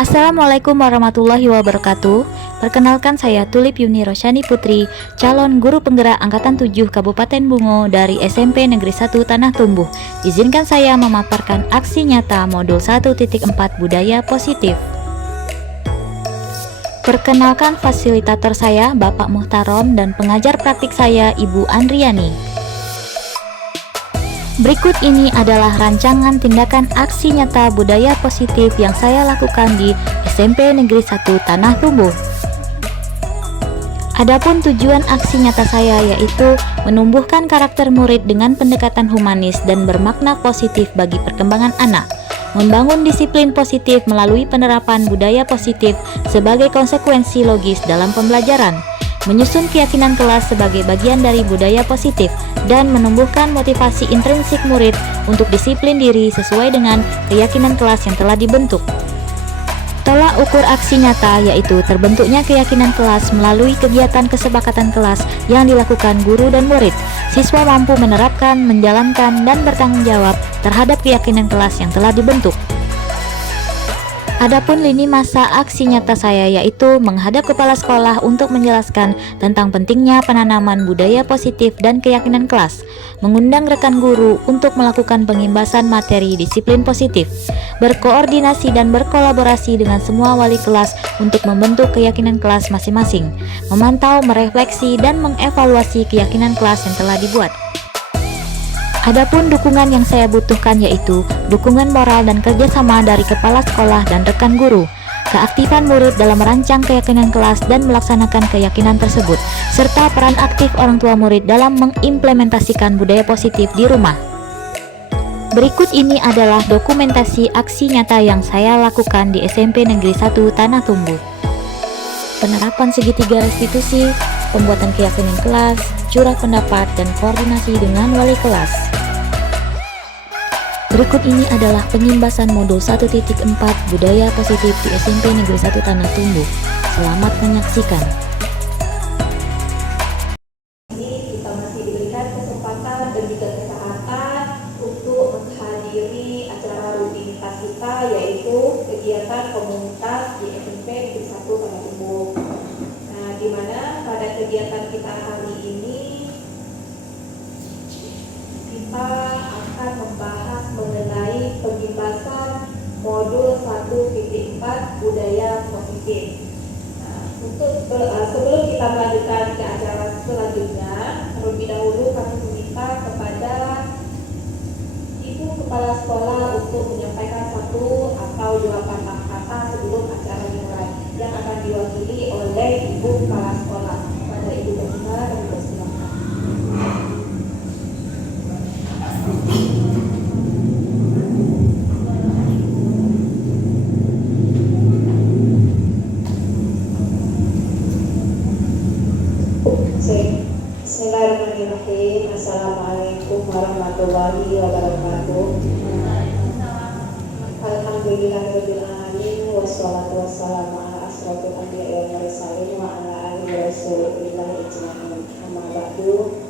Assalamualaikum warahmatullahi wabarakatuh. Perkenalkan, saya Tulip Yuni Rosyani Putri, calon guru penggerak Angkatan 7 Kabupaten Bungo dari SMP Negeri 1 Tanah Tumbuh. Izinkan saya memaparkan aksi nyata modul 1.4 Budaya Positif. Perkenalkan, fasilitator saya Bapak Muhtarom dan pengajar praktik saya Ibu Andriani. Berikut ini adalah rancangan tindakan aksi nyata budaya positif yang saya lakukan di SMP Negeri 1 Tanah Tumbuh. Adapun tujuan aksi nyata saya yaitu menumbuhkan karakter murid dengan pendekatan humanis dan bermakna positif bagi perkembangan anak, membangun disiplin positif melalui penerapan budaya positif sebagai konsekuensi logis dalam pembelajaran, menyusun keyakinan kelas sebagai bagian dari budaya positif, dan menumbuhkan motivasi intrinsik murid untuk disiplin diri sesuai dengan keyakinan kelas yang telah dibentuk. Tolak ukur aksi nyata yaitu terbentuknya keyakinan kelas melalui kegiatan kesepakatan kelas yang dilakukan guru dan murid. Siswa mampu menerapkan, menjalankan, dan bertanggung jawab terhadap keyakinan kelas yang telah dibentuk. Adapun lini masa aksi nyata saya yaitu menghadap kepala sekolah untuk menjelaskan tentang pentingnya penanaman budaya positif dan keyakinan kelas, mengundang rekan guru untuk melakukan pengimbasan materi disiplin positif, berkoordinasi dan berkolaborasi dengan semua wali kelas untuk membentuk keyakinan kelas masing-masing, memantau, merefleksi, dan mengevaluasi keyakinan kelas yang telah dibuat. Adapun dukungan yang saya butuhkan yaitu dukungan moral dan kerjasama dari kepala sekolah dan rekan guru, keaktifan murid dalam merancang keyakinan kelas dan melaksanakan keyakinan tersebut, serta peran aktif orang tua murid dalam mengimplementasikan budaya positif di rumah. Berikut ini adalah dokumentasi aksi nyata yang saya lakukan di SMP Negeri 1 Tanah Tumbuh. Penerapan segitiga restitusi, pembuatan keyakinan kelas, curah pendapat, dan koordinasi dengan wali kelas. Berikut ini adalah pengimbasan modul 1.4 Budaya Positif di SMP Negeri 1 Tanah Tumbuh. Selamat menyaksikan. Ini kita masih diberikan kesempatan dan juga kesempatan untuk menghadiri acara rutinitas kita, yaitu kegiatan komunitas di SMP Negeri 1 Tanah Tumbuh. Nah, di mana pada kegiatan kita hari ini kita akan membahas mengenai pengimbasan modul 1.4 Budaya Positif. Nah, sebelum kita melanjutkan ke acara selanjutnya, terlebih dahulu kami meminta kepada Ibu Kepala Sekolah untuk menyampaikan satu atau dua patah kata sebelum acara dimulai yang akan diwakili oleh Ibu Kepala Sekolah. Pada Ibu Kepala, kami persilakan. Bismillahirrahmanirrahim. Assalamualaikum warahmatullahi wabarakatuh. Alhamdulillahirabbil alamin wassalatu wassalamu ala asrofil anbiya'i wal mursalin wa ala alihi rasulillahi ajmain. Amma ba'du.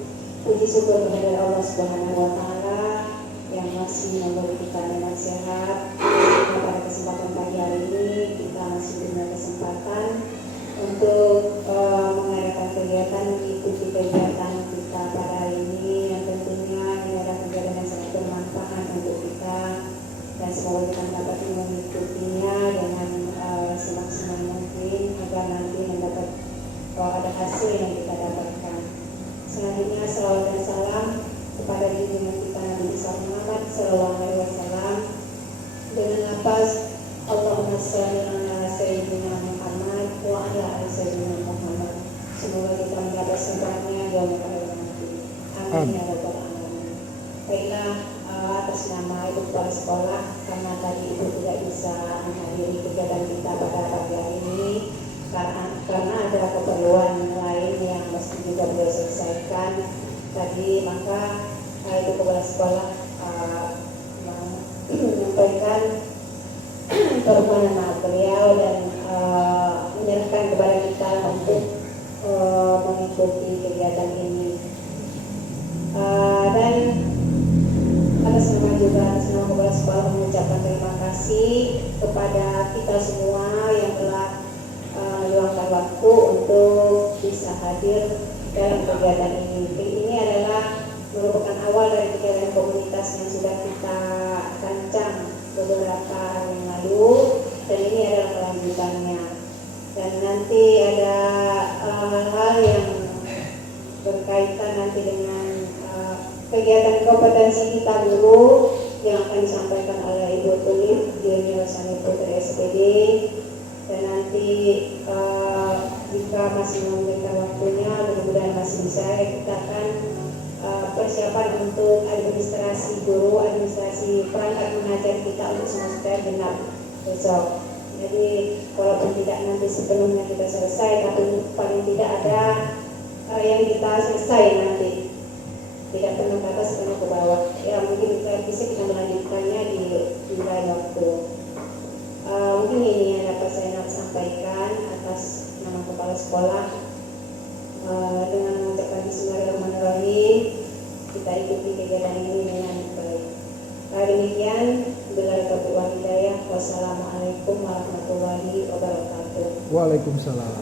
Puji syukur kepada Allah Subhanahu wa taala yang masih memberi kita nikmat sehat. Pada kesempatan pagi hari ini kita masih diberi kesempatan untuk mengadakan kegiatan, mengikuti kegiatan kita pada hari ini yang tentunya ini adalah kegiatan yang sangat bermanfaat untuk kita, dan semoga kita dapat mengikutinya dengan semaksimal mungkin agar nanti mendapat ada hasil yang kita dapatkan. Selanjutnya salawat dan salam kepada junjungan kita Nabi Muhammad sallallahu alaihi wasallam dengan lafaz Allahumma shalli ala sayyidina Muhammad wa ala ali sayyidina Muhammad. Semoga kita mendapat sebabnya dalam keadaan nanti. Amin ya rabbal alamin. Baiklah, atas nama Ibu Kepala Sekolah, karena tadi Ibu tidak bisa menghadiri kegiatan kita pada pagi hari ini karena ada keperluan lain yang mesti juga beliau selesaikan tadi, maka Ibu Kepala Sekolah menyampaikan permohonan maaf beliau dan menyerahkan kepada kita untuk mengikuti kegiatan ini. Dan atas nama juga atas nama kepala sekolah mengucapkan terima kasih kepada kita kita semua yang telah meluangkan waktu untuk bisa hadir dalam kegiatan ini. Ini adalah merupakan awal dari kegiatan komunitas yang sudah kita rancang beberapa hari yang lalu, dan ini adalah kelanjutannya. Dan nanti ada hal-hal yang berkaitan nanti dengan kegiatan kompetensi kita guru yang akan disampaikan oleh Ibu Tulip Junior Sani Putri SPD. Dan nanti jika masih memberikan waktunya, mudah-mudahan masih bisa, kita akan persiapan untuk administrasi guru, administrasi perangkat mengajar kita untuk semester genap besok. Jadi walaupun tidak nanti sepenuhnya kita selesai, tapi paling tidak ada yang kita selesai nanti, tidak penuh ke atas, penuh ke bawah. Ya mungkin bisa kita melanjutkannya di lain waktu. Mungkin ini yang dapat saya sampaikan atas nama kepala sekolah. Dengan mengucapkan Bismillahirrahmanirrahim, kita ikuti kegiatan ini dengan baik. Demikian, billahi taufiq wal hidayah. Wassalamualaikum warahmatullahi wabarakatuh. Waalaikumsalam.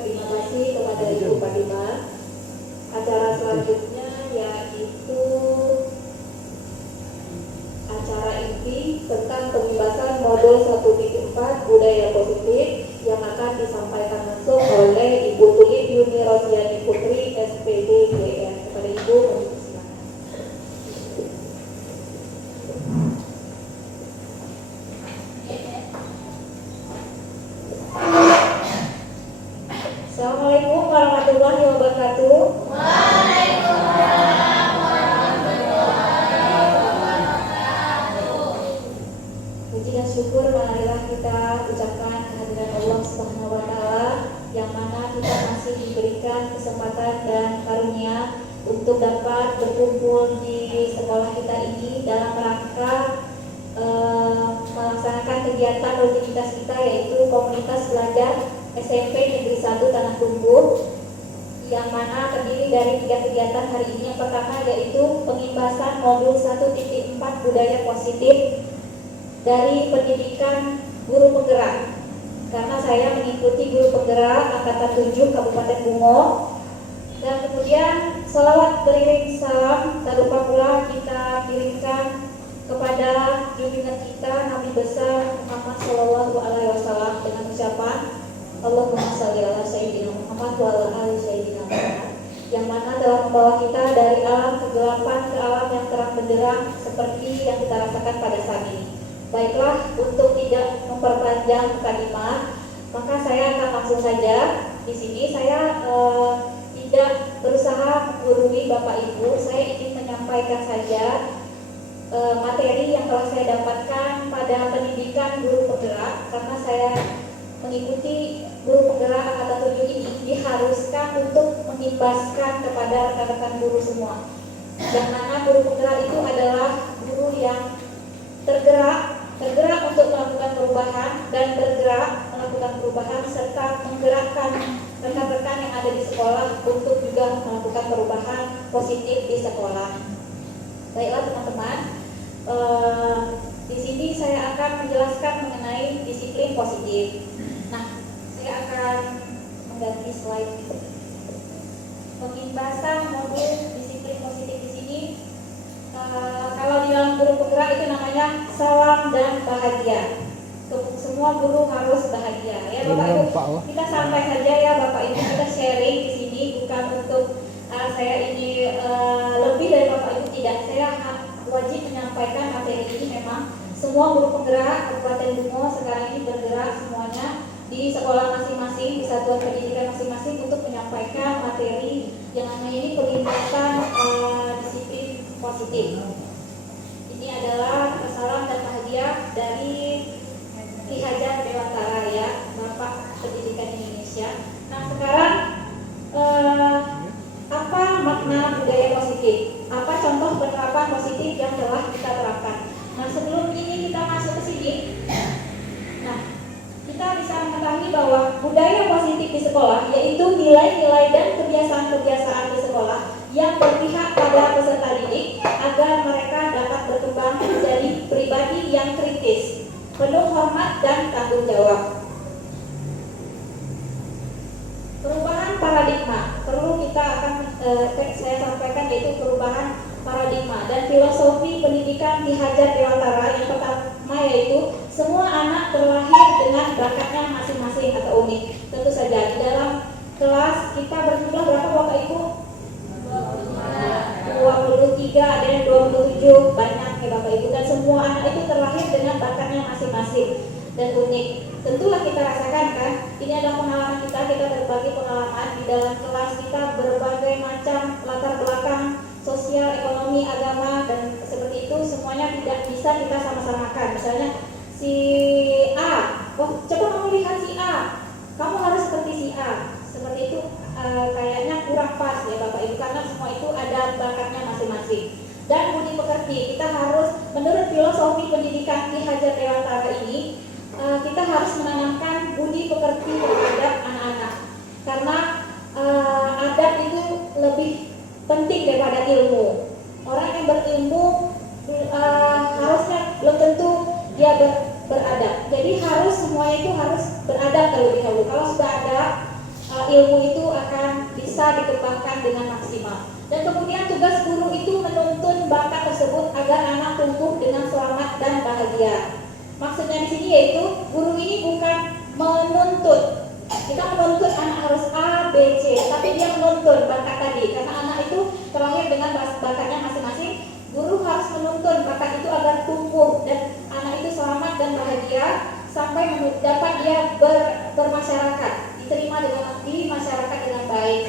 Terima kasih kepada Ibu Fatima. Acara selanjutnya yaitu acara inti tentang pembebasan modul 1.4 budaya positif yang akan disampaikan langsung oleh Ibu Tulip Yuni Rosiani Putri SPD GR. Kepada Ibu, silakan. Assalamualaikum warahmatullahi wabarakatuh. Puji dan syukur marilah kita ucapkan kehadiran Allah Subhanahu wa taala yang mana kita masih diberikan kesempatan dan karunia untuk dapat berkumpul di sekolah kita ini dalam rangka melaksanakan kegiatan rutinitas kita, yaitu komunitas belajar SMP Negeri 1 Tanah Tumbuh, yang mana terdiri dari 3 kegiatan hari ini. Yang pertama yaitu pengimbasan modul 1.4 budaya positif dari pendidikan guru penggerak, karena saya mengikuti guru penggerak angkatan 7 Kabupaten Bungo. Dan kemudian sholawat beriring salam tak lupa pula kita kirimkan kepada junjungan kita Nabi besar Muhammad Shallallahu Alaihi Wasallam dengan ucapan Allahumma sholli ala sayyidina Muhammad wa ala ali sayyidina Muhammad, yang mana telah membawa kita dari alam kegelapan ke alam yang terang benderang seperti yang kita rasakan pada saat ini. Baiklah, untuk tidak memperpanjang mukadimah, maka saya akan langsung saja. Di sini saya tidak berusaha menggurui Bapak Ibu, saya ingin menyampaikan saja materi yang telah saya dapatkan pada pendidikan guru penggerak, karena saya mengikuti guru penggerak angkatan 7 ini diharuskan untuk mengimbaskan kepada rekan-rekan guru semua. Yang mana guru penggerak itu adalah guru yang tergerak untuk melakukan perubahan dan bergerak melakukan perubahan serta menggerakkan rekan-rekan yang ada di sekolah untuk juga melakukan perubahan positif di sekolah. Baiklah teman-teman, di sini saya akan menjelaskan mengenai disiplin positif. Nah, saya akan mengganti slide. Pengimbasan modul disiplin positif di sini, kalau di dalam guru penggerak itu namanya salam dan bahagia. Semua guru harus bahagia, ya Bapak Ibu. Kita santai saja ya Bapak Ibu, kita sharing di sini, bukan untuk saya ini lebih dari Bapak Ibu, tidak. Saya wajib menyampaikan materi ini. Memang semua guru penggerak Kabupaten Bungo sekarang ini bergerak semuanya di sekolah masing-masing, di satuan pendidikan masing-masing untuk menyampaikan materi yang namanya ini pengimbasan disiplin positif. Ini adalah salam dan bahagia dari Ki Hajar Dewantara, ya, Bapak Pendidikan Indonesia. Nah, sekarang apa makna budaya positif? Apa contoh penerapan positif yang telah kita terapkan? Nah, sebelum ini kita masuk ke sini, nah, kita bisa mengetahui bahwa budaya positif di sekolah yaitu nilai-nilai dan kebiasaan-kebiasaan di sekolah yang berpihak pada peserta didik agar mereka dapat berkembang menjadi penuh hormat dan tanggung jawab. Perubahan paradigma perlu kita akan saya sampaikan, yaitu perubahan paradigma dan filosofi pendidikan Ki Hajar Dewantara. Yang pertama yaitu semua anak terlahir dengan bakatnya masing-masing atau unik. Tentu saja di dalam kelas kita berjumlah berapa Bapak Ibu? 23, ada yang 27, banyak ya Bapak Ibu, dan semua anak itu terlahir dengan bakatnya masing-masing dan unik. Tentulah kita rasakan kan, ini adalah pengalaman kita berbagi pengalaman di dalam kelas kita, berbagai macam latar belakang sosial, ekonomi, agama, dan seperti itu semuanya tidak bisa kita sama-samakan. Misalnya si A, oh coba kamu lihat si A, kamu harus seperti si A, seperti itu kayaknya kurang pas ya Bapak Ibu, karena semua itu ada bakatnya masing-masing. Dan budi pekerti, kita harus menurut filosofi pendidikan Ki Hajar Dewantara ini, kita harus menanamkan budi pekerti terhadap anak-anak, karena adab itu lebih penting daripada ilmu. Orang yang berilmu harusnya belum tentu dia beradab. Jadi harus semuanya itu harus beradab terlebih dahulu. Kalau sudah ada, ilmu itu akan bisa dikembangkan dengan maksimal. Dan kemudian tugas guru itu menuntun bakat tersebut agar anak tumbuh dengan selamat dan bahagia. Maksudnya di sini yaitu guru ini bukan menuntut. Kita menuntut anak harus A, B, C, tapi dia menuntun bakat tadi, karena anak itu terlahir dengan bakatnya masing-masing. Guru harus menuntun bakat itu agar tumbuh dan anak itu selamat dan bahagia sampai dapat dia bermasyarakat, diterima di masyarakat dengan baik.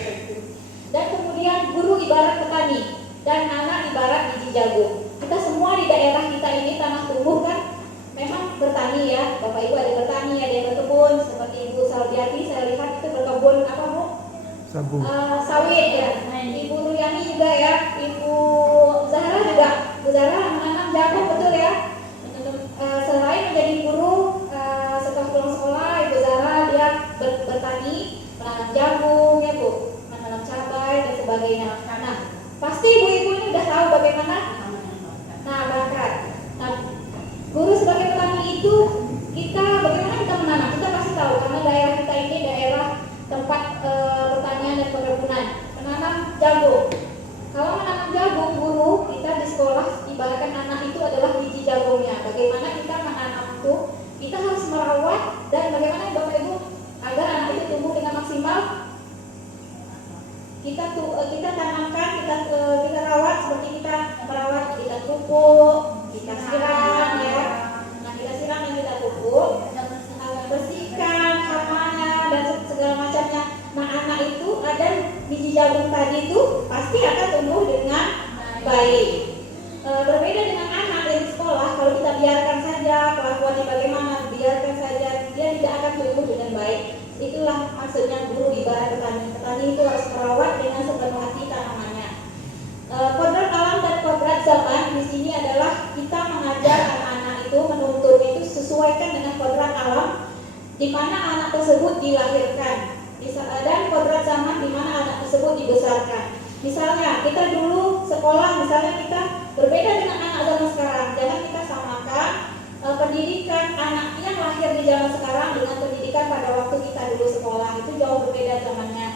Dan kemudian guru ibarat petani dan anak ibarat biji jagung. Kita semua di daerah kita ini tanah tumbuh kan, memang bertani ya, Bapak Ibu ada bertani, ada yang berkebun, seperti Ibu Salbiati saya lihat itu berkebun apa Bu? Sabu. Sawit ya. Nah, Ibu Nuriani juga ya, Ibu Zahra juga, Bu Zahra menanam jagung betul ya. Selain menjadi guru, setelah pulang sekolah Ibu Zahra dia bertani, menanam jagung ya Bu, menanam cabai dan sebagainya. Nah, pasti ibu-ibu ini udah tahu bagaimana bakat. Nah, guru sebagai petani itu bagaimana kita menanam? Kita pasti tahu karena daerah kita ini daerah tempat pertanian dan perkebunan. Menanam jagung. Kalau menanam jagung, guru kita di sekolah ibaratkan anak itu adalah biji jagungnya. Bagaimana kita menanam itu? Kita harus merawat dan bagaimana Bapak Ibu agar anak itu tumbuh dengan maksimal. Kita tanamkan, kita rawat seperti kita merawat, kita pupuk, kita siram ya. Nah, kita siram dan kita pupuk, bersihkan hamanya dan segala macamnya. Nah, anak itu ada biji jagung tadi itu pasti akan tumbuh dengan baik. Berbeda dengan anak dari sekolah, kalau kita biarkan saja kelakuannya bagaimana, biarkan saja, dia tidak akan tumbuh dengan baik. Itulah maksudnya guru ibarat petani. Petani itu harus merawat dengan sepenuh hati tanamannya. Kodrat alam dan kodrat zaman di sini adalah kita mengajar anak-anak itu, menuntun itu sesuaikan dengan kodrat alam di mana anak tersebut dilahirkan, dan kodrat zaman di mana anak tersebut dibesarkan. Misalnya kita dulu sekolah, misalnya kita berbeda dengan anak zaman sekarang. Jangan kita samakan pendidikan anak yang lahir di zaman sekarang dengan pendidikan pada waktu kita dulu sekolah. Itu jauh berbeda zamannya.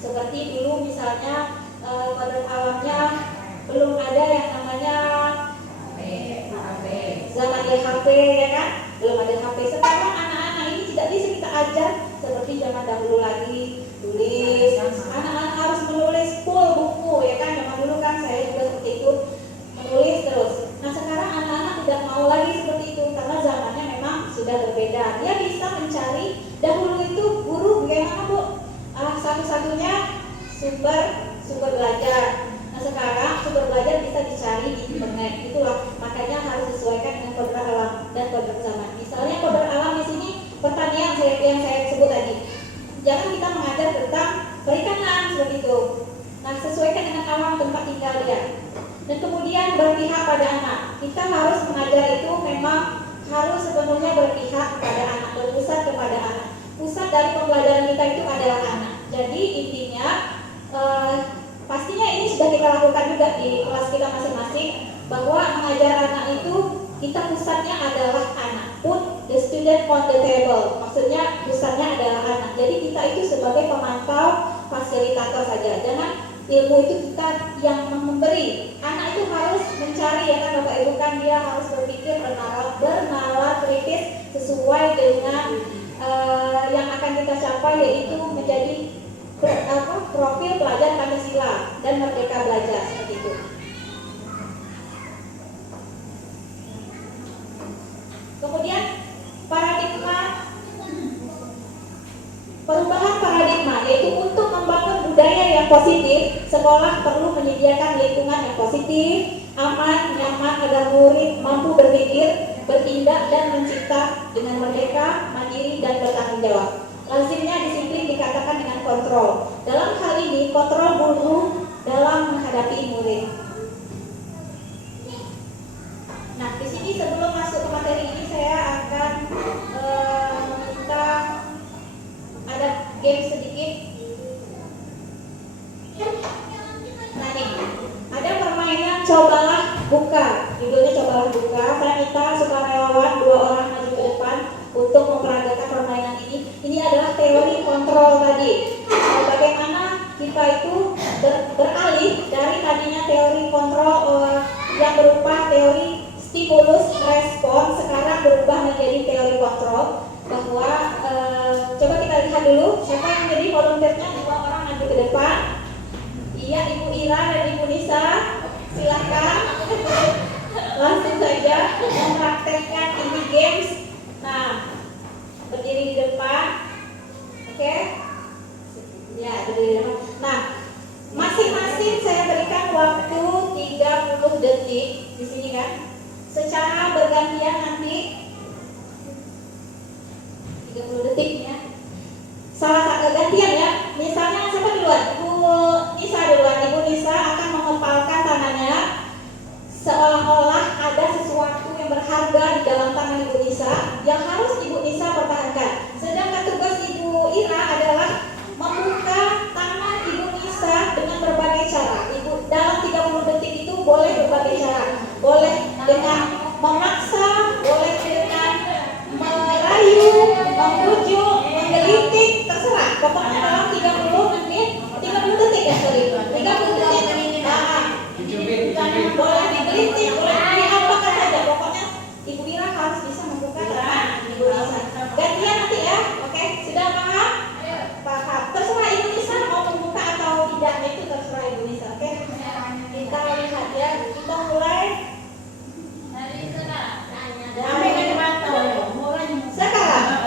Seperti dulu misalnya kodrat alamnya belum ada yang namanya zaman HP ya kan, belum ada HP. Sekarang anak-anak ini tidak bisa kita ajar seperti zaman dahulu lagi tulis. Anak-anak harus menulis full buku ya kan. Zaman dulu kan saya juga seperti itu, menulis terus. Nah, sekarang anak-anak tidak mau lagi seperti itu karena zamannya memang sudah berbeda. Dia bisa mencari, dahulu itu guru bagaimana Bu? Satu-satunya sumber belajar. Nah, sekarang sumber belajar bisa dicari di internet. Itulah makanya harus sesuaikan dengan kodrat alam dan kodrat zaman. Misalnya kodrat alam di sini pertanian yang saya sebut tadi. Jangan kita mengajar tentang perikanan seperti itu. Nah, sesuaikan dengan alam tempat tinggal dia. Dan kemudian berpihak pada anak. Kita harus mengajar itu memang harus sepenuhnya berpihak kepada anak, berpusat kepada anak. Pusat dari pembelajaran kita itu adalah anak. Jadi intinya pastinya ini sudah kita lakukan juga di kelas kita masing-masing, bahwa mengajar anak itu kita pusatnya adalah anak. Pun student on the table. Maksudnya pusatnya adalah anak. Jadi kita itu sebagai pemantau, fasilitator saja. Jangan ilmu itu kita yang memberi. Anak itu harus mencari, ya kan Bapak Ibu, kan dia harus berpikir bernalar kritis sesuai dengan yang akan kita capai, yaitu menjadi profil pelajar Pancasila dan merdeka belajar, seperti itu. Kemudian perubahan paradigma, yaitu untuk membangun budaya yang positif, sekolah perlu menyediakan lingkungan yang positif, aman, nyaman agar murid mampu berpikir, bertindak dan mencipta dengan merdeka, mandiri dan bertanggung jawab. Lazimnya disiplin dikatakan dengan kontrol. Dalam hal ini kontrol guru dalam menghadapi murid. Nah, di sini sebelum masuk ke materi ini saya akan meminta ada game sedikit. Nah nih, ada permainan cobalah buka. Judulnya cobalah buka. Saya minta sukarelawan 2 orang maju ke depan untuk memperagakan permainan ini. Ini adalah teori kontrol tadi. Bagaimana kita itu beralih dari tadinya teori kontrol yang berupa teori stimulus respon, sekarang berubah menjadi teori kontrol. Bahwa coba kita lihat dulu siapa yang jadi volunteernya. 2 orang maju ke depan. Iya, Ibu Ira dan Ibu Nisa, silakan langsung saja mempraktekkan ini games. Nah, berdiri di depan. Oke. Ya, berdiri di depan. Nah, masing-masing saya berikan waktu 30 detik di sini kan. Secara bergantian nanti 30 detik ya. Salah satu gantian ya. Misalnya siapa duluan? Ibu Nisa duluan. Ibu Nisa akan mengepalkan tangannya seolah-olah ada sesuatu yang berharga di dalam tangan Ibu Nisa yang harus Ibu Nisa pertahankan. Sedangkan tugas Ibu Ira adalah membuka tangan Ibu Nisa dengan berbagai cara. Ibu dalam 30 detik itu boleh berbagai cara. Boleh dengan memaksa, boleh dengan merayu, membujuk, menggelitik, terserah. Pokoknya dalam 30 menit, 30 detik ya, sorry, 30 detik. Boleh digelitik, boleh diapakan saja. Pokoknya Ibu Ira harus bisa membuka tangan Ibu Nisa. Gantian nanti ya, oke? Sudah paham? Paham. Terserah Ibu Nisa mau membuka atau tidaknya, itu terserah Ibu Nisa, oke? Kita lihat ya, kita mulai. Sekarang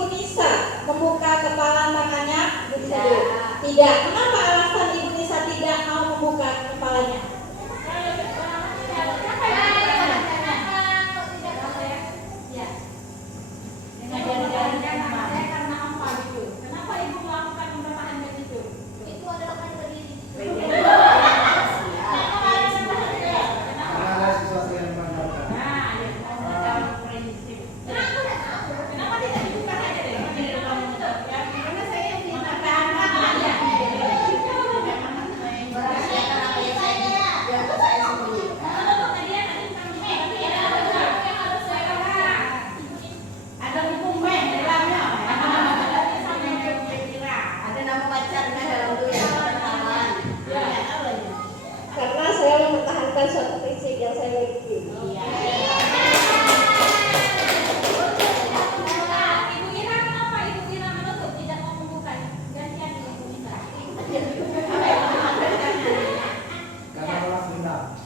Ibu Nisa membuka kepala tangannya? Tidak. Kenapa alasan Ibu Nisa tidak mau membuka kepalanya? Karena saya mempertahankan suatu prinsip yang saya miliki. Ibu Ira, kenapa Ibu Ira menutup tidak mau membuka? Gantian Ibu Nisa. Karena orang dendam.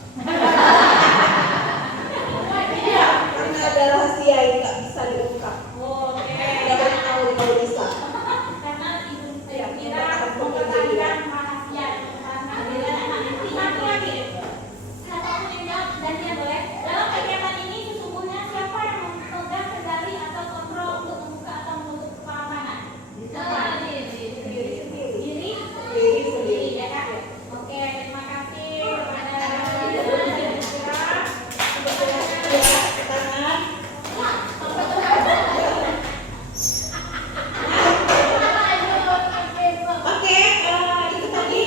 Karena ada rahasia yang tidak bisa diungkap. Tidak boleh tahu Ibu Nisa. Karena Ibu Ira mempertahankan rahasia. Satu lagi. Gantian boleh. Dalam kegiatan ini sesungguhnya siapa yang memegang kendali atau kontrol untuk membuka atau menutup kepala tangan? Diri sendiri, ya Kak? Oke, terima kasih kepada Ibu Nisa. Tangan. Oke, itu tadi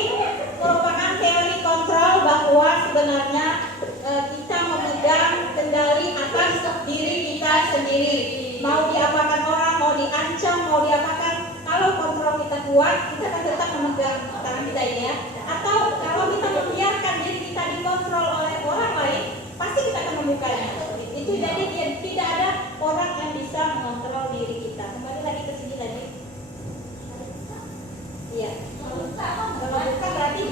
merupakan teori kontrol bahwa sebenarnya kita memegang kendali atas diri kita sendiri. Mau diapakan orang, mau diancam, mau diapakan, kalau kontrol kita kuat, kita akan tetap memegang tangan kita ini ya. Atau kalau kita membiarkan diri kita dikontrol oleh orang lain, pasti kita akan membukanya. Itu jadi tidak ada orang yang bisa mengontrol diri kita. Kembali lagi ke sini tadi. Iya. Kalau buka berarti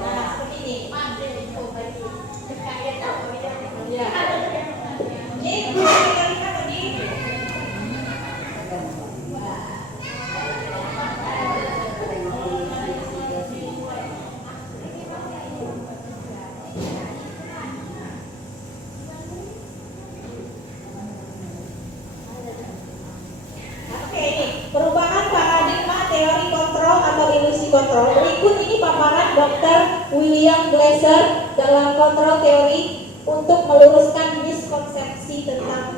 nah, seperti ini. Ya. Ini kita lihat tadi. Oke, ini perubahan paradigma teori kontrol atau ilusi kontrol. Berikut ini paparan Dr. William Glasser dalam kontrol teori untuk meluruskan miskonsepsi tentang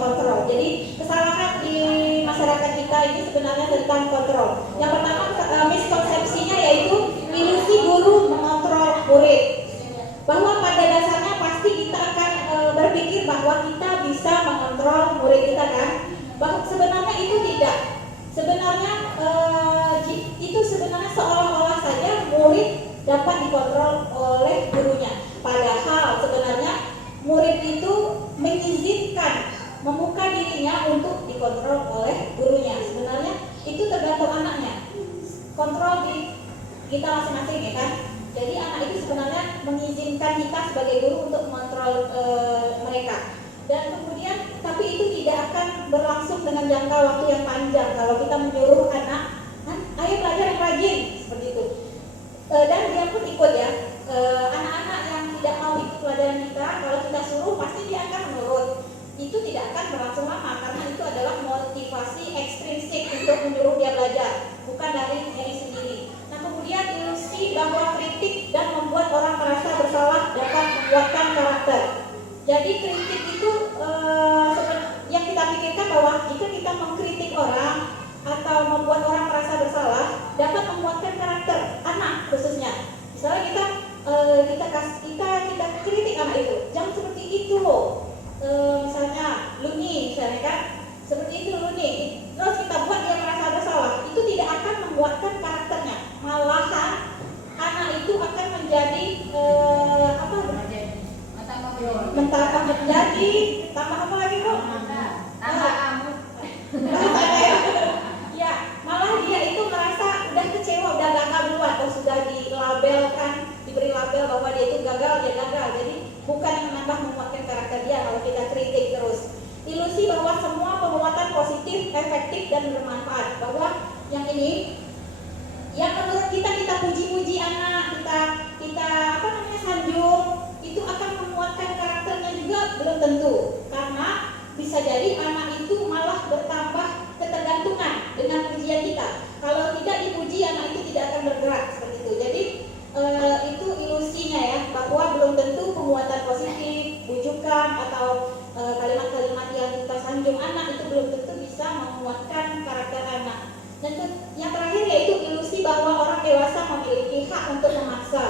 kontrol. Jadi kesalahan di masyarakat kita ini sebenarnya tentang kontrol. Yang pertama miskonsepsinya yaitu ilusi guru mengontrol murid. Bahwa pada dasarnya pasti kita akan berpikir bahwa kita bisa mengontrol murid kita kan. Bahwa sebenarnya itu tidak. Sebenarnya itu sebenarnya seolah-olah saja murid dapat dikontrol oleh gurunya. Padahal sebenarnya murid itu mengizinkan membuka dirinya untuk dikontrol oleh gurunya. Sebenarnya itu tergantung anaknya. Kontrol di kita masing-masing ya kan. Jadi anak itu sebenarnya mengizinkan kita sebagai guru untuk mengontrol mereka. Dan kemudian tapi itu tidak akan berlangsung dengan jangka waktu yang panjang kalau kita menyuruh anak, ayo belajar yang rajin seperti itu. Dan dia pun ikut ya. Anak-anak yang tidak mau ikut pelajaran kita, kalau kita suruh pasti dia akan menurut. Itu tidak akan berlangsung lama karena itu adalah motivasi ekstrinsik untuk menyuruh dia belajar, bukan dari diri sendiri. Nah kemudian ilusi bahwa kritik dan membuat orang merasa bersalah dapat menguatkan karakter. Jadi kritik itu yang kita pikirkan bahwa jika kita mengkritik orang atau membuat orang merasa bersalah dapat menguatkan karakter anak khususnya. Misalnya kita kritik anak itu, jangan seperti itu loh. Misalnya Luni, misalnya kan seperti itu Luni. Terus kita buat dia merasa bersalah, itu tidak akan menguatkan karakternya. Malahan anak itu akan menjadi mentambah menjadi tambah apa lagi kok? Ya, malah dia itu merasa udah kecewa, udah gagal duluan, atau sudah dilabelkan, diberi label bahwa dia itu gagal, dia gagal. Jadi bukan yang menambah positif, efektif, dan bermanfaat. Bahwa yang ini, yang menurut kita puji-puji anak, kita sanjung, itu akan menguatkan karakternya juga belum tentu. Karena bisa jadi anak itu malah bertambah ketergantungan dengan pujian kita. Kalau tidak dipuji, anak itu tidak akan bergerak seperti itu. Jadi itu ilusinya ya, bahwa belum tentu penguatan positif, bujukan atau kalimat-kalimat yang kita sanjung anak itu belum tentu bisa menguatkan karakter anak. Dan yang terakhir yaitu ilusi bahwa orang dewasa memiliki hak untuk memaksa.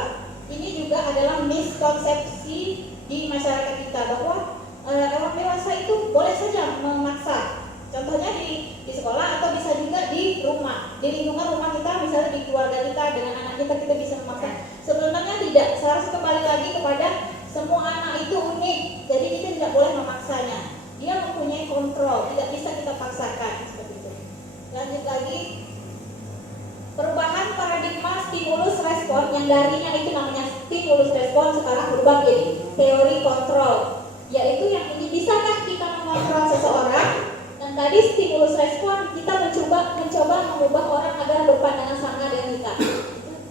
Ini juga adalah miskonsepsi di masyarakat kita, bahwa orang dewasa itu boleh saja memaksa. Contohnya di sekolah atau bisa juga di rumah, di lingkungan rumah kita, misalnya di keluarga kita dengan anak kita bisa memaksa. Sebenarnya tidak. Saya harus kembali lagi kepada semua anak itu unik, jadi kita tidak boleh memaksanya. Dia mempunyai kontrol, tidak bisa kita paksakan seperti itu. Lanjut lagi, perubahan paradigma stimulus respon yang darinya itu namanya stimulus respon sekarang berubah menjadi teori kontrol, yaitu yang ini bisakah kita mengontrol seseorang. Dan tadi stimulus respon kita mencoba mengubah orang agar berpandangan sama dengan kita.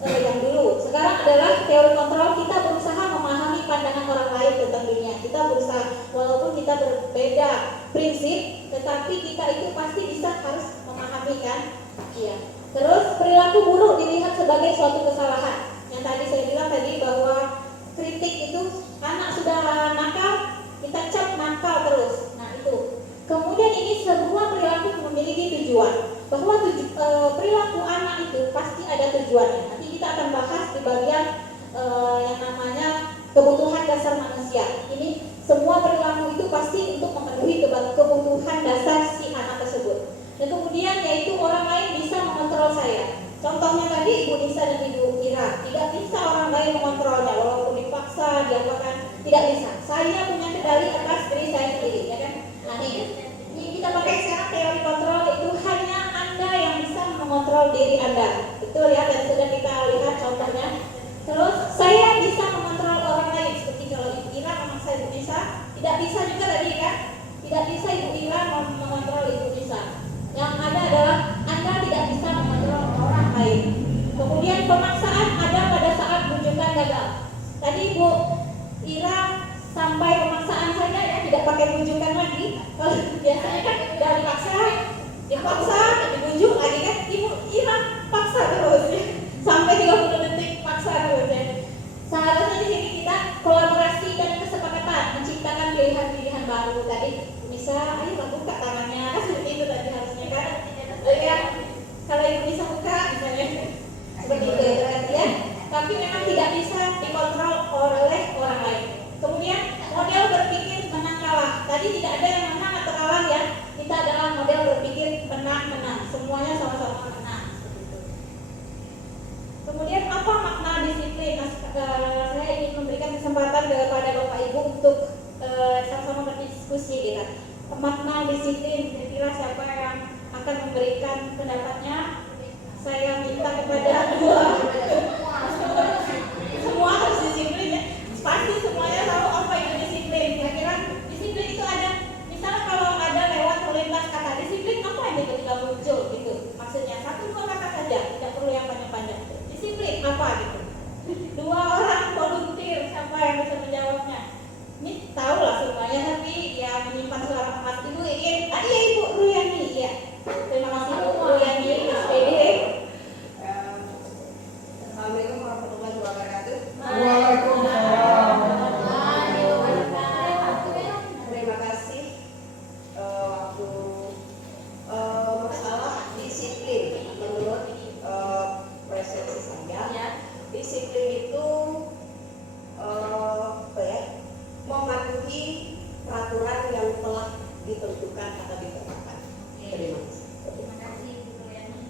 Itu yang dulu. Sekarang adalah teori kontrol, kita berusaha memahami pandangan orang lain tentang dunia. Kita berusaha, walaupun kita berbeda prinsip, tetapi kita itu pasti bisa harus memahami kan? Iya. Terus perilaku buruk dilihat sebagai suatu kesalahan. Yang tadi saya bilang tadi bahwa kritik itu anak sudah nakal, kita cap nakal terus. Nah itu. Kemudian ini semua perilaku memiliki tujuan. Bahwa perilaku anak itu pasti ada tujuannya. Nanti kita akan bahas di bagian yang namanya kebutuhan dasar manusia. Ini semua perilaku itu pasti untuk memenuhi kebutuhan dasar si anak tersebut. Dan kemudian yaitu orang lain bisa mengontrol saya. Contohnya tadi Ibu Nisa dan Ibu Ira, tidak bisa orang lain mengontrolnya walaupun dipaksa, diapakan, tidak bisa. Saya punya kendali atas diri saya sendiri, ya kan? Nah ini kita pakai sekarang teori kontrol, itu hanya Anda yang bisa mengontrol diri Anda. Betul ya, dan sudah kita lihat contohnya. Terus saya bisa mengontrol orang lain, seperti kalau Ibu Ira memaksa Ibu Nisa, tidak bisa juga tadi kan? Tidak bisa Ibu Ira mengontrol Ibu Nisa. Yang ada adalah Anda tidak bisa mengontrol orang lain. Kemudian pemaksaan ada pada saat bujukan gagal. Tadi Bu Ira sampai pemaksaan saja ya, tidak pakai bujukan lagi. Kalau biasanya kan udah dipaksa, dibujuk lagi kan, Ibu Ira paksa terus ya. Sampai 30 detik paksa terus ya. Seharusnya di sini kita kolaborasi dan kesepakatan menciptakan pilihan-pilihan baru. Tadi bisa, ayo buka tangannya, kan seperti itu tadi harusnya kan. Ya, kalau Ibu bisa buka misalnya seperti itu ya. Tapi memang tidak bisa dikontrol oleh orang lain. Kemudian model berpikir menang kalah. Tadi tidak ada yang menang atau kalah ya. Kita adalah model berpikir menang-menang. Semuanya sama-sama menang. Kemudian apa makna disiplin? Saya ingin memberikan kesempatan kepada Bapak Ibu untuk sama-sama berdiskusi kita. Makna disiplin, kira-kira siapa yang akan memberikan pendapatnya? Saya minta kepada semua harus disiplin ya. Pasti semuanya tahu apa itu disiplin. Kira-kira disiplin itu ada, misalnya kalau ada lewat melintas kata disiplin, apa yang tiba-tiba muncul gitu? Maksudnya 1-2 kata saja, tidak perlu yang panjang-panjang. Disiplin apa gitu? 2 orang volunteer, siapa yang bisa menjawabnya? Ini tahu lah semuanya, tapi ya menyimpan suara emas. Ibu ingin, iya Ibu Ruyani, ya. Terima kasih Bu Ruyani, SPD. Assalamualaikum warahmatullahi wabarakatuh. Waalaikumsalam. Terima kasih. Waktu masalah disiplin, menurut persepsi saya, disiplin itu mematuhi peraturan yang telah ditentukan atau ditetapkan. Terima kasih. Terima kasih Bu Ruyani.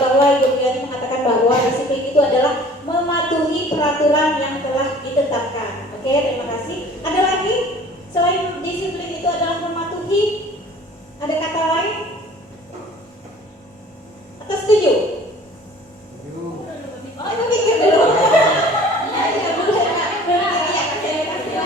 Bahwa Ibu Ruyani mengatakan bahwa disiplin itu adalah mematuhi peraturan yang telah ditetapkan. Oke, terima kasih. Ada lagi selain disiplin itu adalah mematuhi? Ada kata lain? Atau setuju? Oh, Ibu pikir dulu. Iya, boleh. Iya, kasih.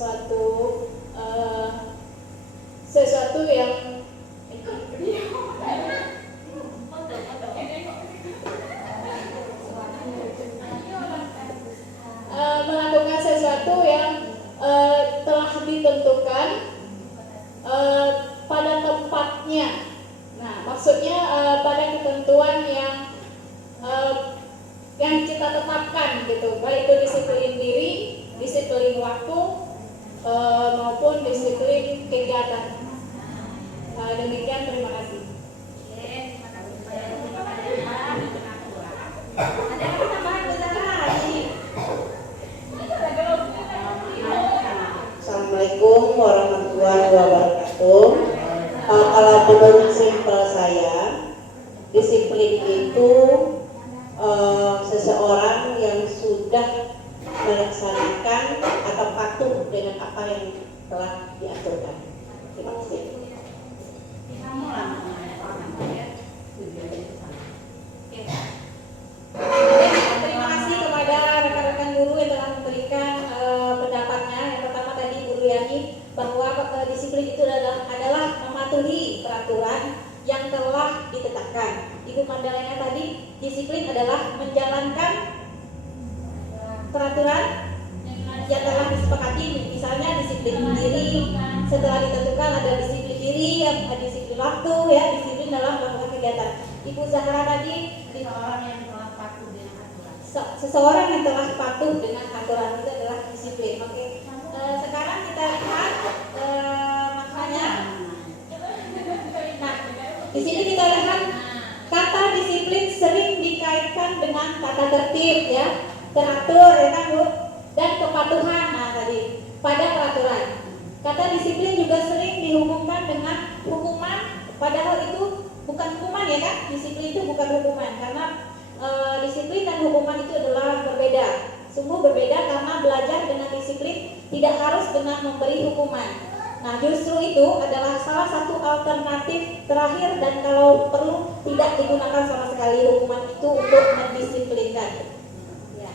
sesuatu yang melakukan sesuatu yang telah ditentukan pada tempatnya. Nah, maksudnya pada ketentuan yang kita tetapkan gitu, baik itu disiplin diri, disiplin waktu, maupun disiplin kegiatan. Demikian, terima kasih. Ada tambahan besar ini. Assalamualaikum warahmatullahi wabarakatuh. Kalau menurut simpel saya, disiplin itu seseorang yang sudah melaksanakan atau patuh dengan apa yang telah diaturkan. Terima kasih. Terima kasih kepada rekan-rekan guru yang telah memberikan pendapatnya. Yang pertama tadi Bu Yani, bahwa disiplin itu adalah mematuhi peraturan yang telah ditetapkan. Ibu Mandalanya tadi, disiplin adalah menjalankan peraturan yang telah disepakati. Misalnya disiplin diri, setelah ditentukan ada disiplin diri, ada disiplin waktu, ya, disiplin dalam melakukan kegiatan. Ibu Zahra tadi, seseorang yang telah patuh dengan aturan itu adalah disiplin. Oke. Sekarang kita lihat maknanya. Nah, di sini kita lihat kata disiplin sering dikaitkan dengan tata tertib, ya, teratur, ya kan Bu, dan kepatuhan. Nah, tadi pada peraturan. Kata disiplin juga sering dihubungkan dengan hukuman, padahal itu bukan hukuman, ya kan? Disiplin itu bukan hukuman, karena disiplin dan hukuman itu adalah berbeda. Sungguh berbeda, karena belajar dengan disiplin tidak harus dengan memberi hukuman. Nah, justru itu adalah salah satu alternatif terakhir, dan kalau perlu tidak digunakan sama sekali hukuman itu untuk mendisiplinkan. Ya.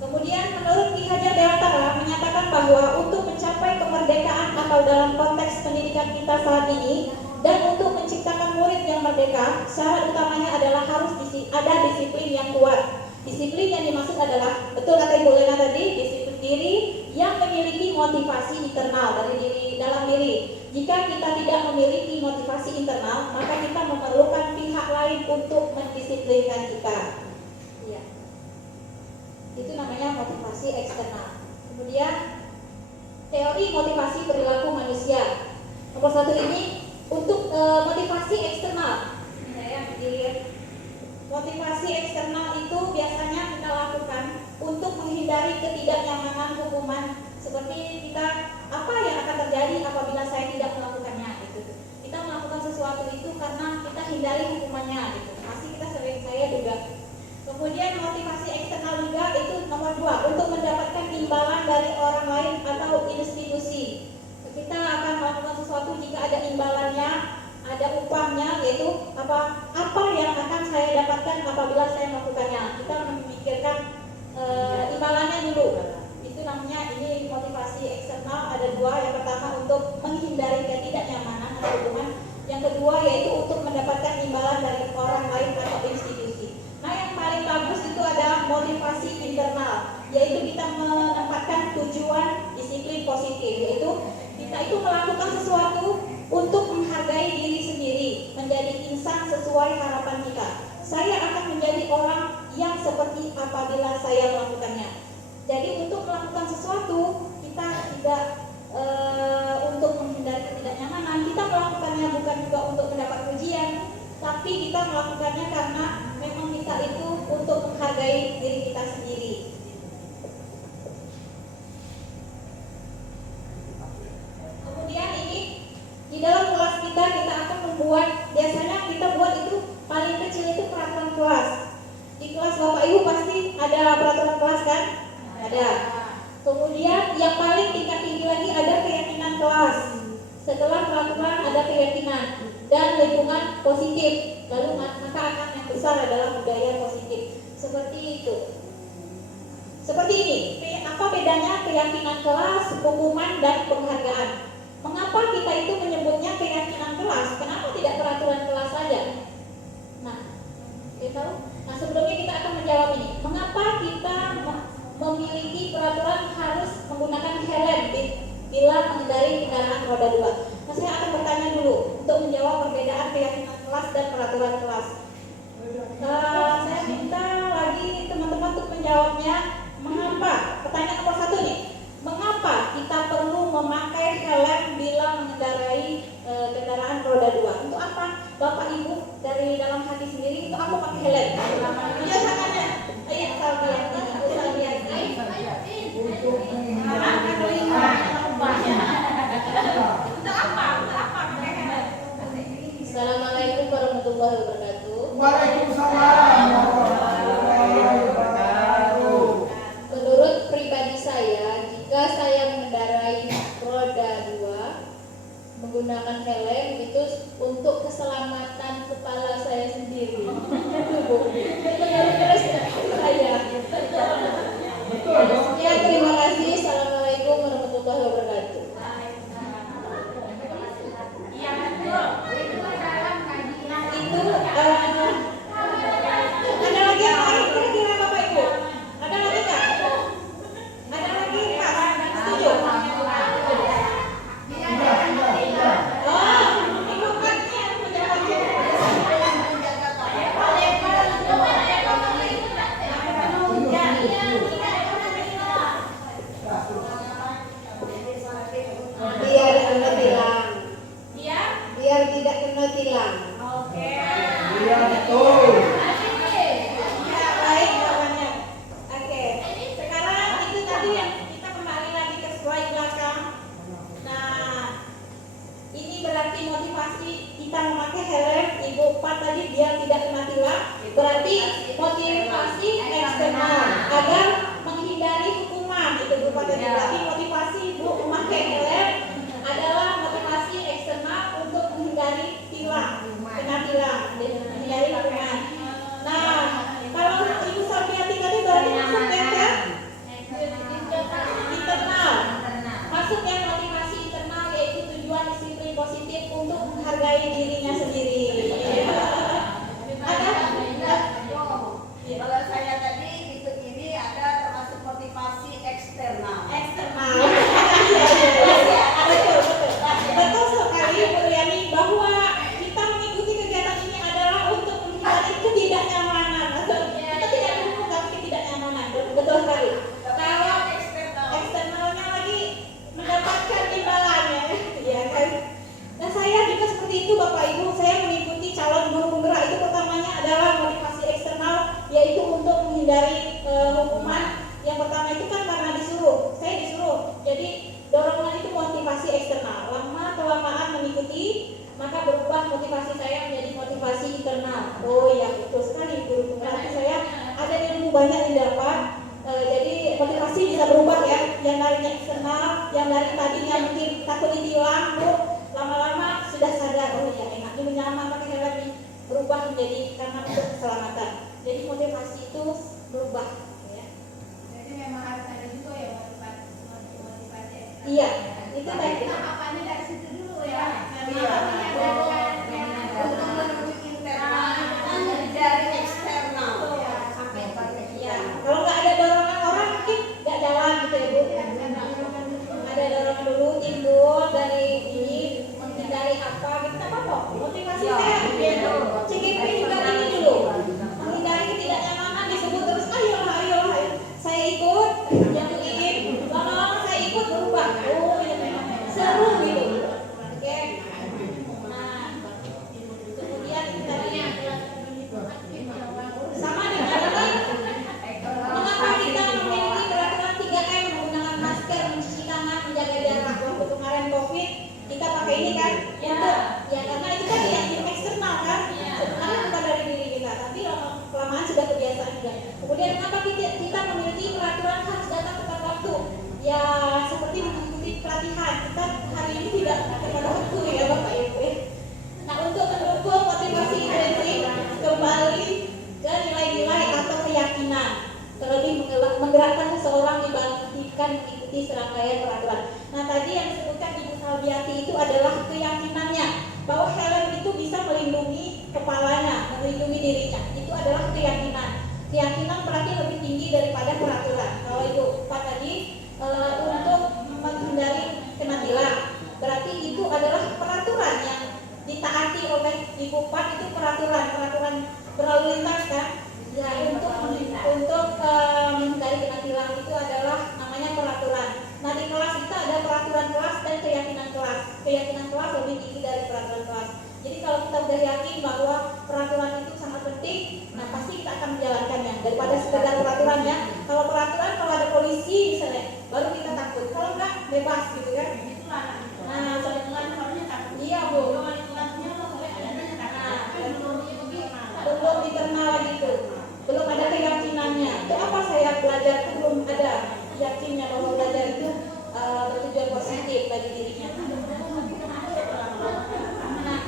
Kemudian menurut Ki Hajar Dewantara menyatakan bahwa untuk mencapai kemerdekaan atau dalam konteks pendidikan kita saat ini, dan untuk menciptakan murid yang merdeka, syarat utamanya adalah harus ada disiplin yang kuat. Disiplin yang dimaksud adalah, betul kata Ibu Lena tadi, disiplin diri yang memiliki motivasi internal dari dalam diri. Jika kita tidak memiliki motivasi internal, maka kita memerlukan pihak lain untuk mendisiplinkan kita. Ya. Itu namanya motivasi eksternal. Kemudian teori motivasi perilaku manusia. Nomor 1 ini untuk motivasi eksternal. Saya berdiri. Motivasi eksternal itu biasanya kita lakukan untuk menghindari ketidaknyamanan hukuman. Seperti kita, apa yang akan terjadi apabila saya tidak melakukannya, gitu. Kita melakukan sesuatu itu karena kita hindari hukumannya, gitu. Pasti kita sering, saya juga. Kemudian motivasi eksternal juga itu nomor 2, untuk mendapatkan imbalan dari orang lain atau institusi. Kita akan melakukan sesuatu jika ada imbalannya, ada upahnya, yaitu apa yang akan saya dapatkan apabila saya melakukannya. Kita memikirkan imbalannya dulu. Itu namanya, ini motivasi eksternal. Ada 2, yang pertama untuk menghindari ketidaknyamanan atau hukuman, yang kedua yaitu untuk mendapatkan imbalan dari orang lain atau institusi. Nah, yang paling bagus itu adalah motivasi internal, yaitu kita menempatkan tujuan disiplin positif, yaitu kita itu melakukan sesuatu untuk menghargai diri sendiri, menjadi insan sesuai harapan kita. Saya akan menjadi orang yang seperti apabila saya melakukannya. Jadi untuk melakukan sesuatu, kita tidak untuk menghindari ketidaknyamanan. Kita melakukannya bukan juga untuk mendapat pujian, tapi kita melakukannya karena memang kita itu untuk menghargai diri kita sendiri. Kemudian ini di dalam kelas kita akan membuat, biasanya kita buat itu paling kecil itu peraturan kelas. Di kelas Bapak Ibu pasti ada peraturan kelas kan? Ada. Kemudian yang paling tingkat tinggi lagi ada keyakinan kelas. Setelah peraturan ada keyakinan dan lingkungan positif. Lalu maka akan yang besar adalah budaya positif. Seperti itu. Seperti ini. apa bedanya keyakinan kelas, hukuman, dan penghargaan? Mengapa kita itu menyebutnya keyakinan kelas? Kenapa tidak peraturan kelas saja? Nah, kita tahu. Nah, sebelumnya kita akan menjawab ini. Mengapa kita memiliki peraturan harus menggunakan helm bila mengendarai kendaraan roda 2? Nah, saya akan bertanya dulu untuk menjawab perbedaan keyakinan kelas dan peraturan kelas. Saya minta lagi teman-teman untuk menjawabnya. Mengapa? Pertanyaan nomor 1 nih. Mengapa kita perlu memakai helm bila mengendarai kendaraan roda 2? Untuk apa? Bapak Ibu dari dalam hati sendiri itu apa pakai helm? Ya tangannya. Ayo salbian. Untuk menghindari Assalamualaikum warahmatullahi wabarakatuh. Waalaikumsalam warahmatullahi wabarakatuh. Menurut pribadi saya, jika saya mengendarai roda 2 menggunakan helm itu untuk keselamatan kepala saya sendiri. Itu Bu. Menurut saya. Ya, terima kasih. Assalamualaikum warahmatullahi wabarakatuh. Itu ada lagi yang lain kira-kira Bapak Ibu? Ada lagi nggak? Ada lagi Pak? Setuju? Oh, Ibu kan yang menjawabnya. Biar kena tilang. Iya? Biar tidak kena tilang. Oke. Iya betul. Ya, baik jawabannya. Oke. Sekarang itu tadi yang kita kembali lagi ke slide belakang. Nah, ini berarti motivasi kita memakai helm. Ibu Pak tadi biar tidak kena tilang. Berarti motivasi eksternal agar menghindari hukuman. Itu Bu Pak tadi. Berarti motivasi Ibu memakai helm adalah motivasi eksternal untuk menghindari tilang, kena tilang, menghindari hukuman. Nah, kalau Ibu Sarmiati tadi berarti maksudnya kan internal. Maksudnya motivasi internal yaitu tujuan disiplin positif untuk menghargai dirinya sendiri. Ada? Kalau saya tadi ikut ini ada termasuk motivasi eksternal. Eksternal. Betul sekali Bu Riani bahwa kita mengikuti kegiatan ini adalah untuk menghindari ketidaknyamanan. Kita tidak mengundang ketidaknyamanan. Betul sekali. Kalau eksternalnya lagi mendapatkan imbalannya, ya kan? Nah, saya juga seperti itu Bapak Ibu. Saya mengikuti calon guru penggerak itu pertamanya adalah motivasi eksternal, yaitu untuk menghindari hukuman. Yang pertama itu kan karena disuruh. Saya disuruh. Jadi dorongan itu motivasi eksternal. Lama kelamaan mengikuti, maka berubah motivasi saya menjadi motivasi internal. Oh ya, betul sekali guru penggerak saya ada ilmu banyak yang didapat. Jadi motivasi bisa berubah ya. Yang dari eksternal, yang dari tadinya mungkin takut ditilang, Bu, lama-lama sudah sadar. Oh ya, enak ini nyaman pakai helm ini, berubah menjadi karena untuk keselamatan. Jadi motivasi itu berubah. Ya. Jadi memang harus ada juga ya motivasi Iya, itu tadi. kita apanya dari situ dulu ya. Iya. Untuk menuju internal dari eksternal. Ya, kalau nggak ada dorongan orang mungkin nggak jalan gitu ya Bu. Ada dorongan dulu timbul dari ini menghindari apa gitu apa motivasi saya. CGP juga ini dulu menghindari ketidaknyamanan disebut terus ayolah. Saya ikut yang ingin lama-lama saya ikut berubah. Oh seru gitu. Oke. Nah, kemudian ini tadi sama dengan mengapa kita memiliki peraturan 3M menggunakan masker, mencuci tangan, menjaga jarak. Waktu kemarin COVID kita pakai ini kan untuk ya karena itu kan yang eksternal kan sebenarnya bukan dari diri kita tapi kelamaan sudah kebiasaan juga. Kemudian mengapa kita memiliki peraturan harus datang tepat waktu? Ya seperti mengikuti pelatihan kita hari ini tidak tepat waktu ya Bapak Ibu. Nah untuk mendukung motivasi intrinsi kembali ke nilai-nilai atau keyakinan terlebih menggerakkan seseorang di mewajibkan mengikuti serangkaian peraturan. Nah, tadi yang disebutkan Ibu Salbiati itu adalah keyakinannya bahwa helm itu bisa melindungi kepalanya, melindungi dirinya. Itu adalah keyakinan. Keyakinan berarti lebih tinggi daripada peraturan. Kalau itu Pak tadi untuk menghindari kena tilang, berarti itu adalah peraturan yang ditaati oleh Ibu Pak. Itu peraturan berlalu lintas kan. Ya, untuk menghindari kena tilang itu adalah namanya peraturan. Nah, di kelas kita ada peraturan kelas dan keyakinan kelas. Keyakinan kelas lebih tinggi dari peraturan kelas. Jadi kalau kita udah yakin bahwa peraturan itu sangat penting, nah pasti kita akan menjalankannya daripada sekedar peraturannya. Kalau peraturan, kalau ada polisi misalnya, baru kita takut. Kalau enggak, bebas gitu kan. Nah, iya Bu. Belum diterima lagi tuh. Belum ada keyakinannya. Itu apa saya belajar itu belum ada yakinnya bahwa belajar itu bertujuan positif bagi dirinya. Nah,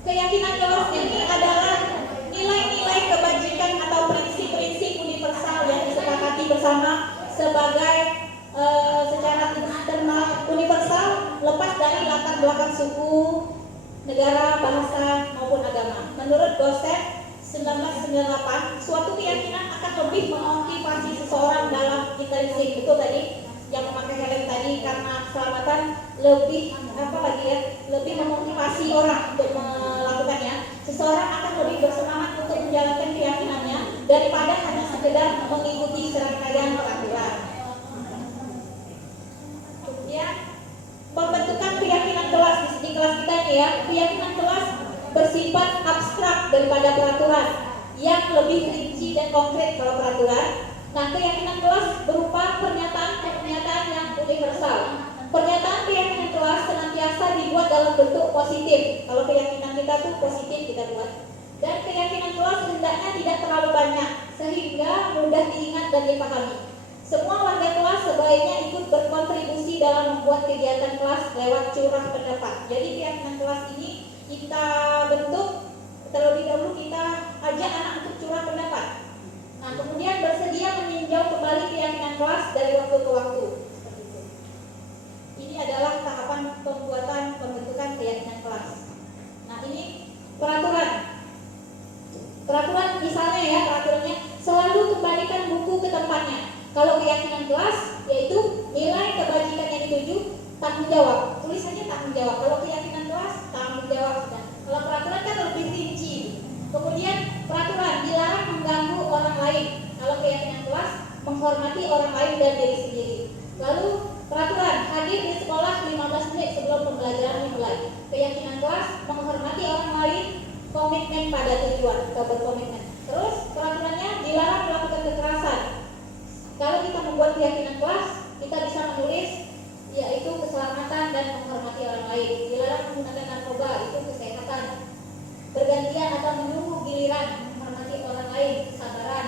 keyakinan kelas ini adalah nilai-nilai kebajikan atau prinsip-prinsip universal yang disepakati bersama sebagai secara internal universal, lepas dari latar belakang suku, negara, bahasa maupun agama. Menurut Goset 1998, suatu keyakinan akan lebih memotivasi seseorang dalam intrinsik. Betul tadi yang memakai helm tadi, karena keselamatan lebih lebih memotivasi orang untuk melakukannya. Seseorang akan lebih bersemangat untuk menjalankan keyakinannya daripada hanya sekedar mengikuti serangkaian peraturan. Kemudian pembentukan keyakinan kelas di kelas kita nih ya, keyakinan kelas bersifat abstrak daripada peraturan yang lebih rinci dan konkret kalau peraturan. Nah, keyakinan kelas berupa pernyataan yang universal. Pernyataan keyakinan kelas senantiasa dibuat dalam bentuk positif. Kalau keyakinan kita tuh positif kita buat. Dan keyakinan kelas hendaknya tidak terlalu banyak sehingga mudah diingat dan dipahami. Semua warga kelas sebaiknya ikut berkontribusi dalam membuat kegiatan kelas lewat curah pendapat. Jadi keyakinan kelas ini kita bentuk terlebih dahulu, kita ajak anak untuk curah pendapat. Nah, kemudian bersedia meninjau kembali keyakinan kelas dari waktu ke waktu. Ini adalah tahapan pembentukan keyakinan kelas. Nah, ini peraturan. Peraturan misalnya ya, peraturannya selalu kembalikan buku ke tempatnya. Kalau keyakinan kelas yaitu nilai kebajikan yang dituju tanggung jawab. Tulis saja tanggung jawab. Kalau keyakinan kelas tanggung jawab. Dan kalau peraturan kan lebih rinci. Kemudian peraturan dilarang mengganggu orang lain. Kalau keyakinan kelas menghormati orang lain dan diri sendiri. Lalu peraturan hadir di sekolah 15 menit sebelum pembelajaran dimulai. Keyakinan kelas menghormati orang lain, komitmen pada tujuan atau berkomitmen. Terus peraturannya dilarang melakukan kekerasan. Kalau kita membuat keyakinan kelas, kita bisa menulis yaitu keselamatan dan menghormati orang lain. Dilarang menggunakan narkoba, itu kesehatan. Bergantian atau menunggu giliran, menghormati orang lain, kesabaran.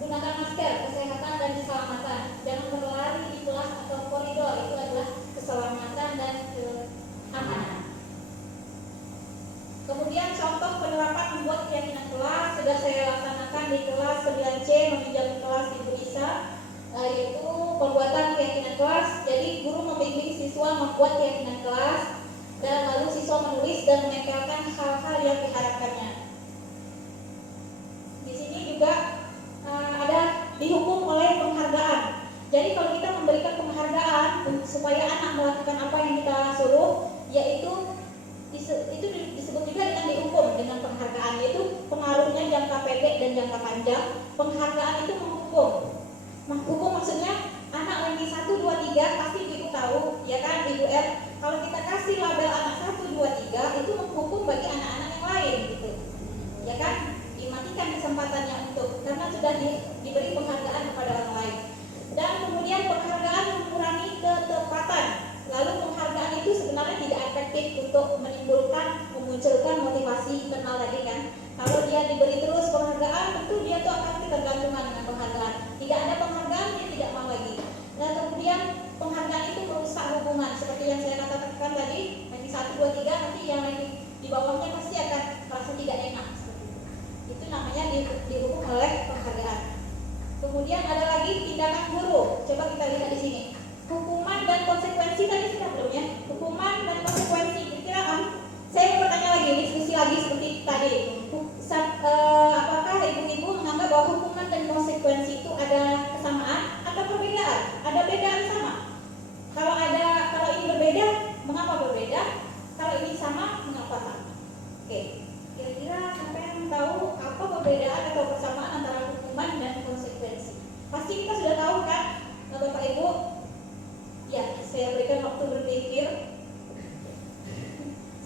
Gunakan masker, kesehatan dan keselamatan. Jangan berlari di kelas atau koridor, itu adalah keselamatan dan keamanan. Kemudian contoh penerapan membuat keyakinan kelas sudah saya laksanakan di kelas 9C meminjam kelas Ibu Isa, yaitu pembuatan keyakinan kelas. Jadi guru membimbing siswa membuat keyakinan kelas dan lalu siswa menulis dan menempelkan hal-hal yang diharapkannya. Di sini juga ada dihukum oleh penghargaan. Jadi kalau kita memberikan penghargaan supaya anak melakukan apa yang kita suruh, yaitu itu disebut juga dengan dihukum dengan penghargaan, yaitu pengaruhnya jangka pendek dan jangka panjang. Penghargaan itu menghukum. Menghukum maksudnya anak ranking 1, 2, 3 pasti ibu tahu, ya kan Ibu R. Kalau kita kasih label anak 1, 2, 3 itu menghukum bagi anak-anak yang lain gitu. Ya kan? Dimatikan kesempatannya untuk karena sudah diberi penghargaan kepada orang lain. Dan kemudian penghargaan mengurangi ketepatan. Lalu penghargaan itu sebenarnya tidak efektif untuk memunculkan motivasi internal tadi kan. Kalau dia diberi terus penghargaan, tentu dia tuh akan ketergantungan dengan penghargaan lagi tindakan guru. Coba kita lihat di sini. Hukuman dan konsekuensi tadi sudah belum ya? Hukuman dan konsekuensi. Kira-kira saya mau bertanya lagi, diskusi lagi seperti tadi. Apakah ibu-ibu menganggap bahwa hukuman dan konsekuensi itu ada kesamaan atau perbedaan? Ada bedaan sama? Kalau ini berbeda, mengapa berbeda? Kalau ini sama, mengapa sama? Oke, kira-kira siapa yang tahu apa perbedaan atau persamaan antara hukuman dan konsekuensi? Pasti kita sudah tahu kan, Bapak Ibu? Ya, saya berikan waktu berpikir.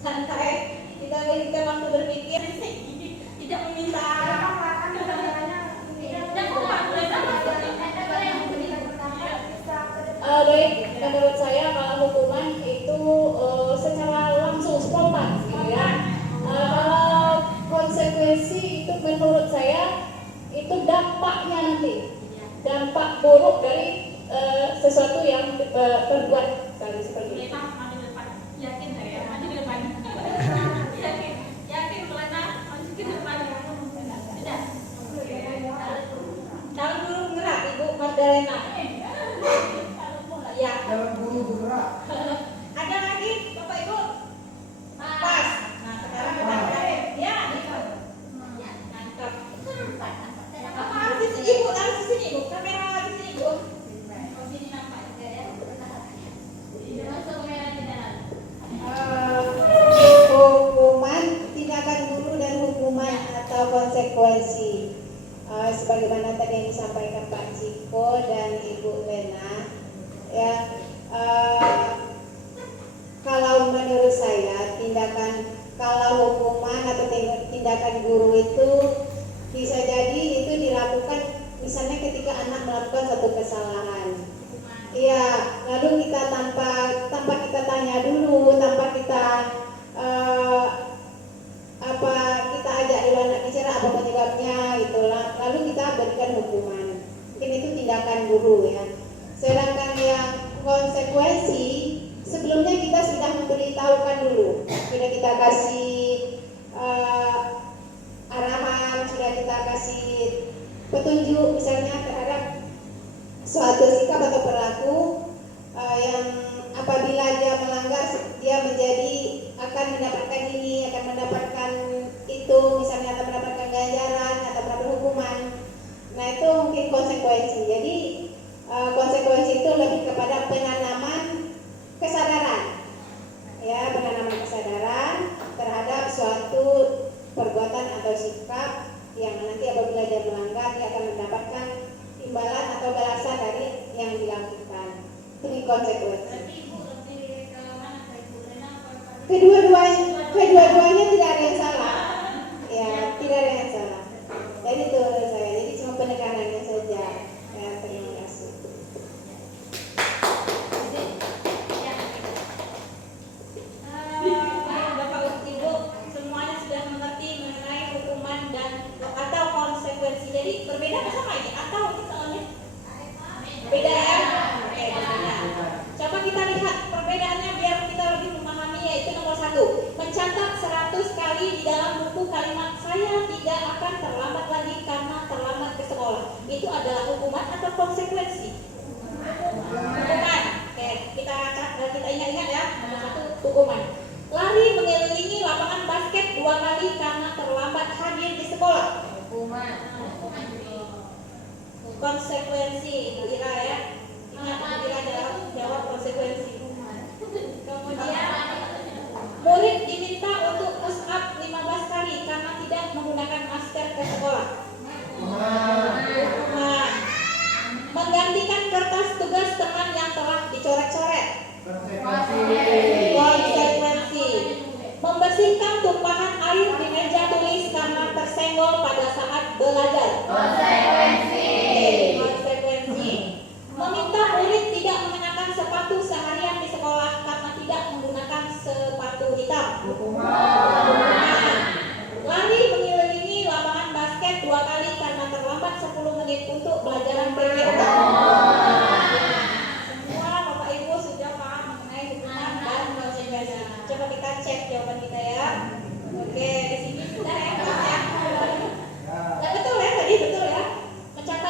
Santai, kita berikan waktu berpikir. Tidak meminta baik, menurut saya kalau hukuman itu secara langsung spontan gitu ya. Kalau konsekuensi itu menurut saya itu dampaknya nanti, dampak buruk dari sesuatu yang terbuat kali seperti itu. Yakin saya, maju ke depan. Yakin Melena, maju ke depan. Sudah. Dalam guru gerak Ibu Magdalena. Ya. Dalam guru bergerak. Ada lagi Bapak Ibu? Pas. Nah sekarang kita ya. Mantap. Apa harus di sini Ibu? Harus di sini Ibu. Kamera di sini Ibu. Oh sini nampak juga ya. Masuk kamera tidak. Hukuman, tindakan guru dan hukuman atau konsekuensi. Sebagaimana tadi yang disampaikan Pak Ciko dan Ibu Lena, ya, kalau menurut saya kalau hukuman atau tindakan guru itu bisa jadi itu dilakukan misalnya ketika anak melakukan satu kesalahan. Iya, lalu kita tanpa kita tanya dulu, tanpa kita kita ajak dulu anak bicara apa penyebabnya gitu, lalu kita berikan hukuman. Mungkin itu tindakan guru ya. Sedangkan yang konsekuensi sebelumnya kita sudah memberitahukan dulu, sudah kita kasih arahan, sudah kita kasih petunjuk misalnya terhadap suatu sikap atau perilaku yang apabila dia melanggar dia akan mendapatkan ini, akan mendapatkan itu, misalnya atau mendapatkan ganjaran atau mendapatkan hukuman. Nah itu mungkin konsekuensi. Jadi konsekuensi itu lebih kepada penanaman kesadaran, ya, penanaman kesadaran terhadap suatu perbuatan atau sikap yang nanti apabila dia melanggar dia akan mendapatkan imbalan atau balasan dari yang dilakukan. Ini konsekuensi. Berarti Ibu lebih ke mana? Ke Ibu Lena apa? Kedua-duanya tidak ada yang salah. Ya, tidak ada yang salah. Jadi itu menurut saya. Jadi cuma penekanannya saja. Ya, terima kasih. Bapak Ibu semuanya sudah mengerti mengenai hukuman dan atau konsekuensi. Jadi berbeda apa sama ini? Atau ini soalnya beda ya? Oke, berbeda. Coba kita lihat perbedaannya biar kita lebih memahami, yaitu nomor 1, mencatat 100 kali di dalam buku kalimat saya tidak akan terlambat lagi karena terlambat ke sekolah. Itu adalah hukuman atau konsekuensi? Hukuman. Oke, kita ingat-ingat ya. Nomor 1 hukuman. Lari mengelilingi lapangan basket 2 kali karena terlambat hadir di sekolah. Hukuman. Konsekuensi, Bu Ira ya. Ingat Bu Ira jawab konsekuensi. Kemudian murid diminta untuk push up 15 kali karena tidak menggunakan masker ke sekolah. Nah, menggantikan kertas tugas teman yang telah dicoret-coret. Konsekuensi. Membersihkan tumpahan air di meja tulis karena tersenggol pada saat belajar. Konsekuensi. Meminta murid tidak mengenakan sepatu seharian di sekolah karena tidak menggunakan sepatu hitam. Lari mengelilingi lapangan basket 2 kali karena terlambat 10 menit untuk pelajaran PPK. Semua Bapak Ibu sudah paham mengenai hukuman dan konsekuensi. Coba kita cek jawaban kita ya. Oke, di sini sudah ya, Mas ya. Nah, betul ya tadi, betul ya. Mencatat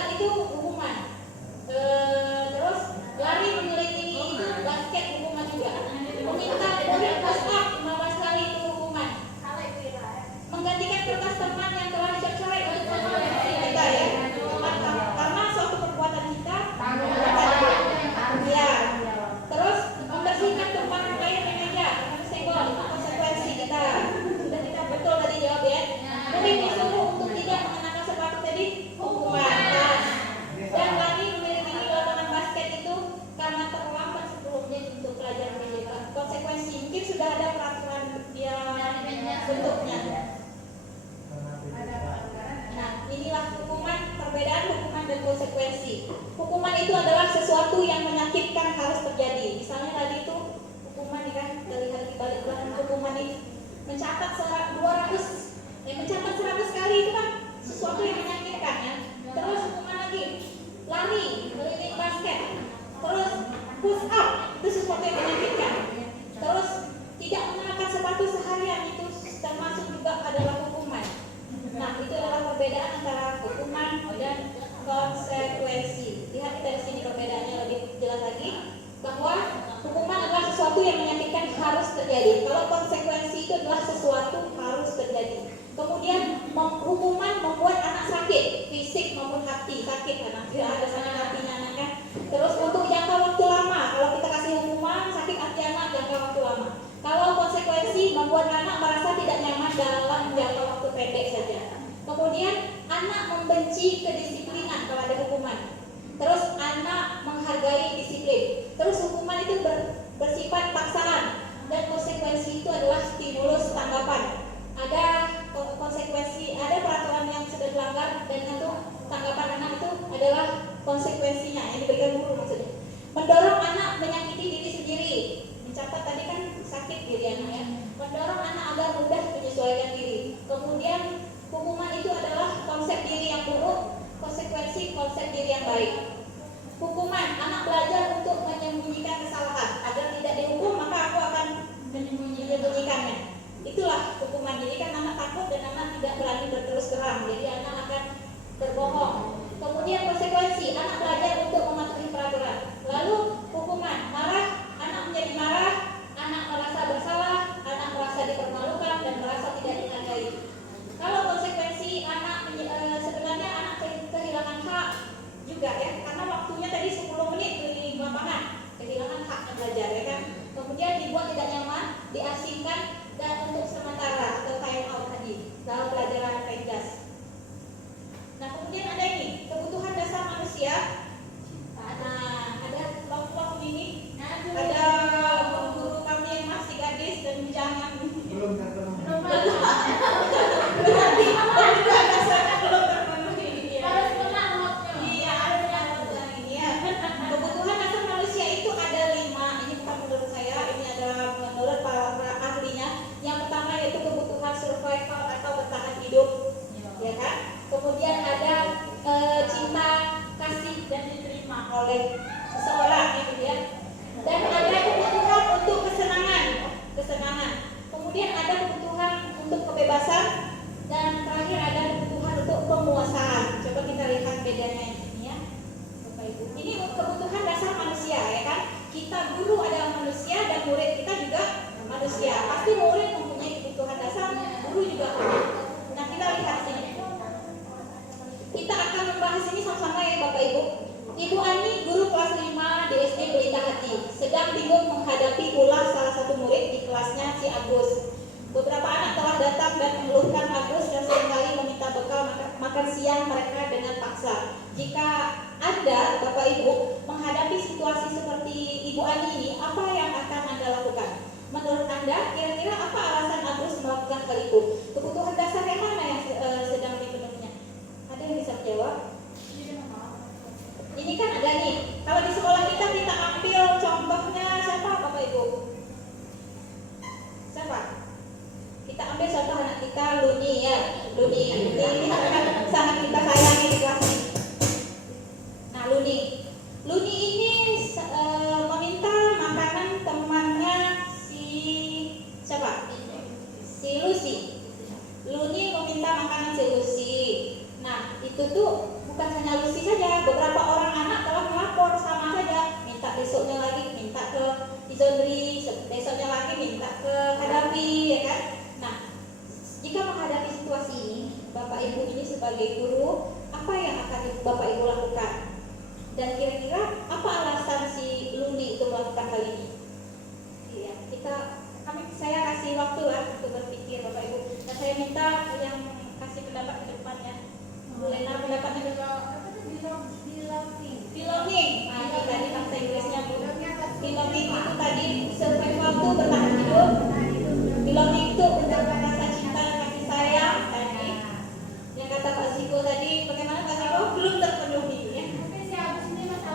hukuman itu adalah sesuatu yang menyakitkan harus terjadi. Misalnya tadi itu hukuman nih kan, dari hari balik belakang hukuman ini mencatat 100 kali itu kan sesuatu yang menyakitkan ya. Terus hukuman lagi lari, keliling basket, terus push up itu sesuatu yang menyakitkan. Terus tidak mengenakan sepatu seharian itu termasuk juga adalah hukuman. Nah, itu adalah perbedaan antara hukuman dan konsekuensi. Lihat dari sini perbedaannya lebih jelas lagi, bahwa hukuman adalah sesuatu yang menyakitkan harus terjadi. Kalau konsekuensi itu adalah sesuatu harus terjadi. Kemudian hukuman membuat anak sakit, fisik maupun hati sakit karena tidak ada sakit hatinya anaknya. Terus untuk jangka waktu lama, kalau kita kasih hukuman sakit hati anak jangka waktu lama. Kalau konsekuensi membuat anak merasa tidak nyaman dalam jangka waktu pendek saja. Kemudian anak membenci kedisiplinan kalau ada hukuman. Terus anak menghargai disiplin. Terus hukuman itu bersifat paksaan dan konsekuensi itu adalah stimulus tanggapan. Ada konsekuensi, ada peraturan yang sudah dilanggar dan itu tanggapan anak itu adalah konsekuensinya yang diberikan guru maksudnya. Mendorong anak menyakiti diri sendiri. Mencatat tadi kan sakit diri anak ya. Mendorong anak agar mudah menyesuaikan diri. Kemudian hukuman itu adalah konsep diri yang buruk, konsekuensi konsep diri yang baik. Hukuman, anak belajar untuk menyembunyikan kesalahan. Agar tidak dihukum maka aku akan menyembunyikannya. Itulah hukuman. Jadi kan anak takut dan anak tidak berani berterus terang. Jadi anak akan berbohong. Kemudian konsekuensi, anak belajar untuk mematuhi peraturan. Lalu hukuman, marah, anak menjadi marah, anak merasa bersalah, anak merasa dipermalukan dan merasa tidak dihargai. Kalau konsekuensi, anak sebenarnya anak kehilangan hak juga ya, karena waktunya tadi 10 menit di lapangan, kehilangan haknya belajar ya kan. Kemudian dibuat tidak nyaman, diasingkan dan untuk sementara atau time out tadi dalam pelajaran PEGAS. Nah kemudian ada ini kebutuhan dasar manusia. Nah ada kelompok ini, ada guru kami yang masih gadis dan bujangan. Belum terpenuhi. Berarti kebutuhan dasarnya belum terpenuhi. Harus benar notnya. Iya harus benar ini ya. Kebutuhan dasar manusia itu ada 5. Ini bukan menurut saya, ini adalah menurut para ahlinya. Yang pertama yaitu kebutuhan survival atau bertahan hidup, ya kan? Kemudian ada cinta, kasih dan diterima oleh seseorang gitu ya. Dan ada kebutuhan untuk kesenangan. Kemudian ada kebutuhan untuk kebebasan dan terakhir ada kebutuhan untuk penguasaan. Coba kita lihat bedanya ini ya, Bapak Ibu. Ini kebutuhan dasar manusia ya kan? Kita guru adalah manusia dan murid kita juga manusia. Pasti murid mempunyai kebutuhan dasar, guru juga punya. Nah kita lihat sini. Kita akan membahas ini sama-sama ya Bapak Ibu. Ibu Ani, guru kelas 5 di SD Pelita Hati, sedang bingung menghadapi ulah salah satu murid di kelasnya si Agus. Beberapa anak telah datang dan mengeluhkan Agus dan seringkali meminta bekal makan siang mereka dengan paksa. Jika Anda, Bapak Ibu, menghadapi situasi seperti Ibu Ani ini, apa yang akan Anda lakukan? Menurut Anda, kira-kira apa alasan Agus melakukan hal itu? Kebutuhan dasar yang mana yang sedang dipenuhinya? Ada yang bisa menjawab? Ini kan ada nih, kalau di sekolah kita ambil contohnya siapa Bapak Ibu? Siapa? Kita ambil contoh anak kita Luni ya, Luni ini sangat kita sayangi di kelas ini. Nah Luni ini meminta makanan temannya si siapa? Si Lucy. Luni meminta makanan si Lucy. Nah itu tuh bukan hanya Lucy saja, beberapa orang anak telah melapor sama saja, minta besoknya lagi, minta ke Izondri, besoknya lagi minta ke Hadapi, ya kan? Nah, jika menghadapi situasi ini, Bapak Ibu ini sebagai guru, apa yang akan Bapak Ibu lakukan? Dan kira-kira apa alasan si Luni itu melakukan hal ini? Iya, saya kasih waktu lah untuk berpikir Bapak Ibu, dan saya minta yang kasih pendapat ke depannya. Bu Lena pendapatnya belonging. Nah, ini tadi bahasa Inggrisnya Bu. Belonging itu tadi survival itu bertahan hidup. Belonging itu mendapat rasa cinta, kasih sayang. Tadi yang kata Pak Ziko tadi, bagaimana Pak Ziko belum terpenuhi ya. Tapi si Agus ini masalah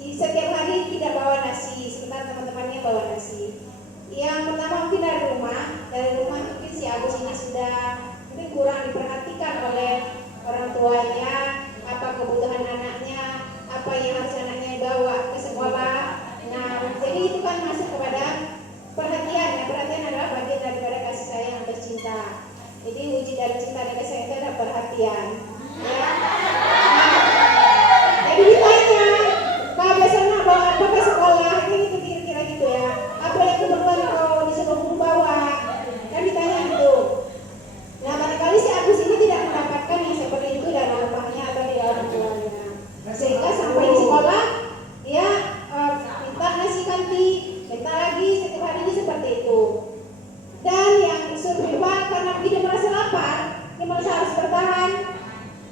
setiap hari tidak bawa nasi, sementara teman-temannya bawa nasi. Yang pertama mungkin dari rumah mungkin si Agus ini sudah mungkin kurang diperhatikan oleh orang tuanya, apa kebutuhan anaknya, apa yang harus anaknya bawa ke sekolah. Nah, jadi itu kan masuk kepada perhatian. Ya, perhatian adalah bagian daripada kasih sayang atau cinta. Jadi wujud dari cinta dan kasih sayang itu adalah perhatian. Ya. Jadi ditanya, Kak biasanya bawa apa ke sekolah? Ini kira-kira gitu ya. Apa yang keperluan kau disuruh membawa? Kan ditanya gitu. Nah, barangkali si Agus ini tidak mendapatkan yang seperti itu dari rumahnya atau dari orang tuanya. Sehingga sampai di sekolah dia minta nasi kanti, minta lagi setiap harinya seperti itu. Dan yang survival karena dia merasa lapar, dia merasa harus bertahan.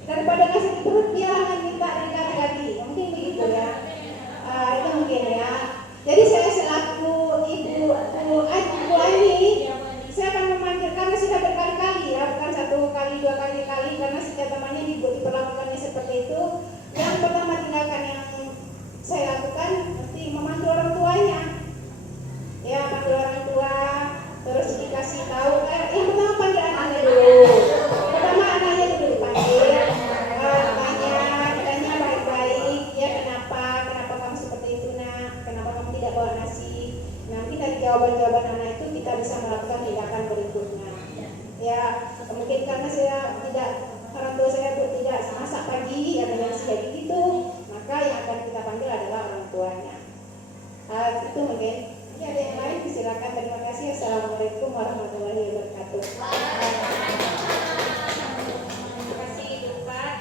Daripada ngasih di perut, dia akan minta dan ganti-ganti. Mungkin begitu ya. Itu mungkin ya. Jadi saya selaku ibu Ani, saya akan memanggil karena sudah berkali-kali ya, bukan 1 kali 2 kali, karena setiap temannya diperlakukannya seperti itu. Yang pertama tindakan yang saya lakukan nanti memanggil orang tuanya. Ya, panggil orang tua, terus dikasih tahu. Yang pertama panggil anaknya dulu. Pertama anaknya dulu dipanggil, tanya baik-baik. Ya, kenapa kamu seperti itu nak? Kenapa kamu tidak bawa nasi? Nanti dari jawaban-jawaban anak itu kita bisa melakukan tindakan berikutnya. Ya, mungkin karena orang tua saya tidak masak pagi, ada yang kayak gitu, maka yang akan kita panggil adalah orang tuanya. Itu mungkin. Ini ada yang lain, silakan. Terima kasih. Assalamualaikum warahmatullahi wabarakatuh. Terima kasih Ibu Pak.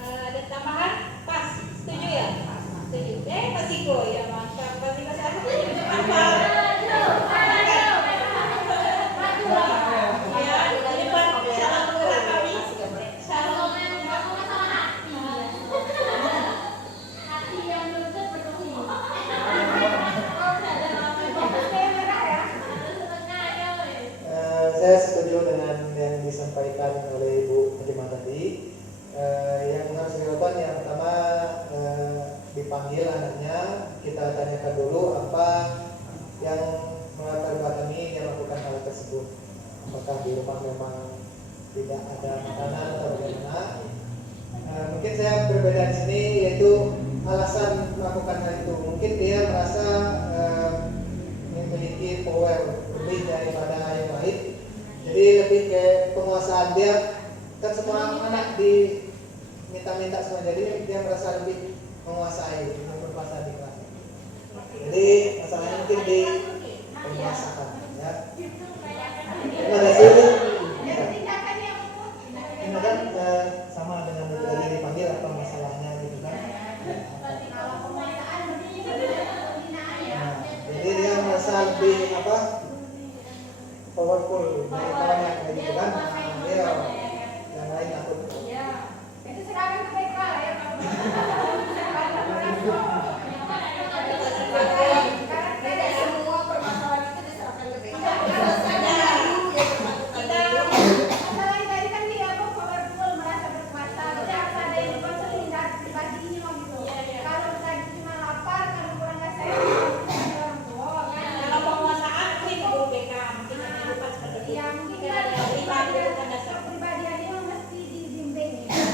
Ada tambahan? Pas, setuju ya? Setuju. Pak Siko ya, mantap. Pak Siko saya setuju. Apa? Ya, di depan salam murah kami. Salam. Hati yang lutut penuhi. Saya setuju dengan yang disampaikan oleh Ibu Fatimah tadi. Yang harus dilakukan yang pertama dipanggil anaknya, kita tanyakan dulu apa yang melatar belakangi dia melakukan hal tersebut. Apakah di rumah memang tidak ada makanan atau bagaimana? Mungkin saya berbeda di sini, yaitu alasan melakukan hal itu. Mungkin dia merasa memiliki power lebih daripada yang lain. Jadi lebih ke penguasaan dia. Kan semua anak diminta-minta semua, jadi dia merasa lebih menguasai, berkuasa di kelas. Jadi masalahnya mungkin di penguasaan. Ya. Terima kasih. Ini kan sama dengan tadi dipanggil apa masalahnya gitu kan. Nah, jadi dia merasa lebih powerful dari kawannya kayak gitu kan. Nah, dia yang lain takut. Itu serahkan ke PK ya. Karena semua permasalahan itu diserahkan ke PK. Masalah yang tadi kan dia powerful, merasa berkuasa. Jadi harus ada yang dikonsolidasi dibaginya gitu. Kalau tadi cuma lapar, kalau kurang nggak sayang, orang tua kan. Kalau penguasaan mungkin guru BK, mungkin yang lupa seperti itu. Ya mungkin Kita ada ada kebutuhan dasar. kepribadiannya mesti dibimbing. Ya,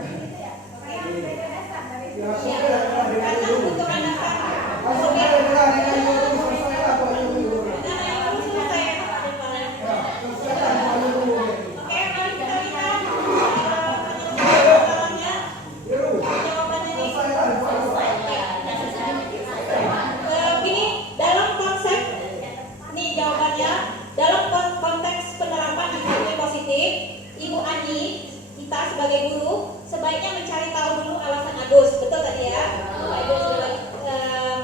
gitu ya. Makanya harus beda dasar dari itu. Iya, karena kebutuhan dasar. Langsung aja dengan yang dulu selesai lah Pak Ibu. Nah, yang belum selesai ya, Pak Rifan. Selesai Pak Ibu. Oke, mari kita lihat masalahnya. Ibu. Jawabannya nih. Selesai lah Pak Ibu. Begini, dalam konsep nih jawabannya, dalam konteks penerapan nilai positif, Ibu Ani, kita sebagai guru sebaiknya mencari tahu dulu alasan Agus. Betul tadi ya? Pak Ibu sudah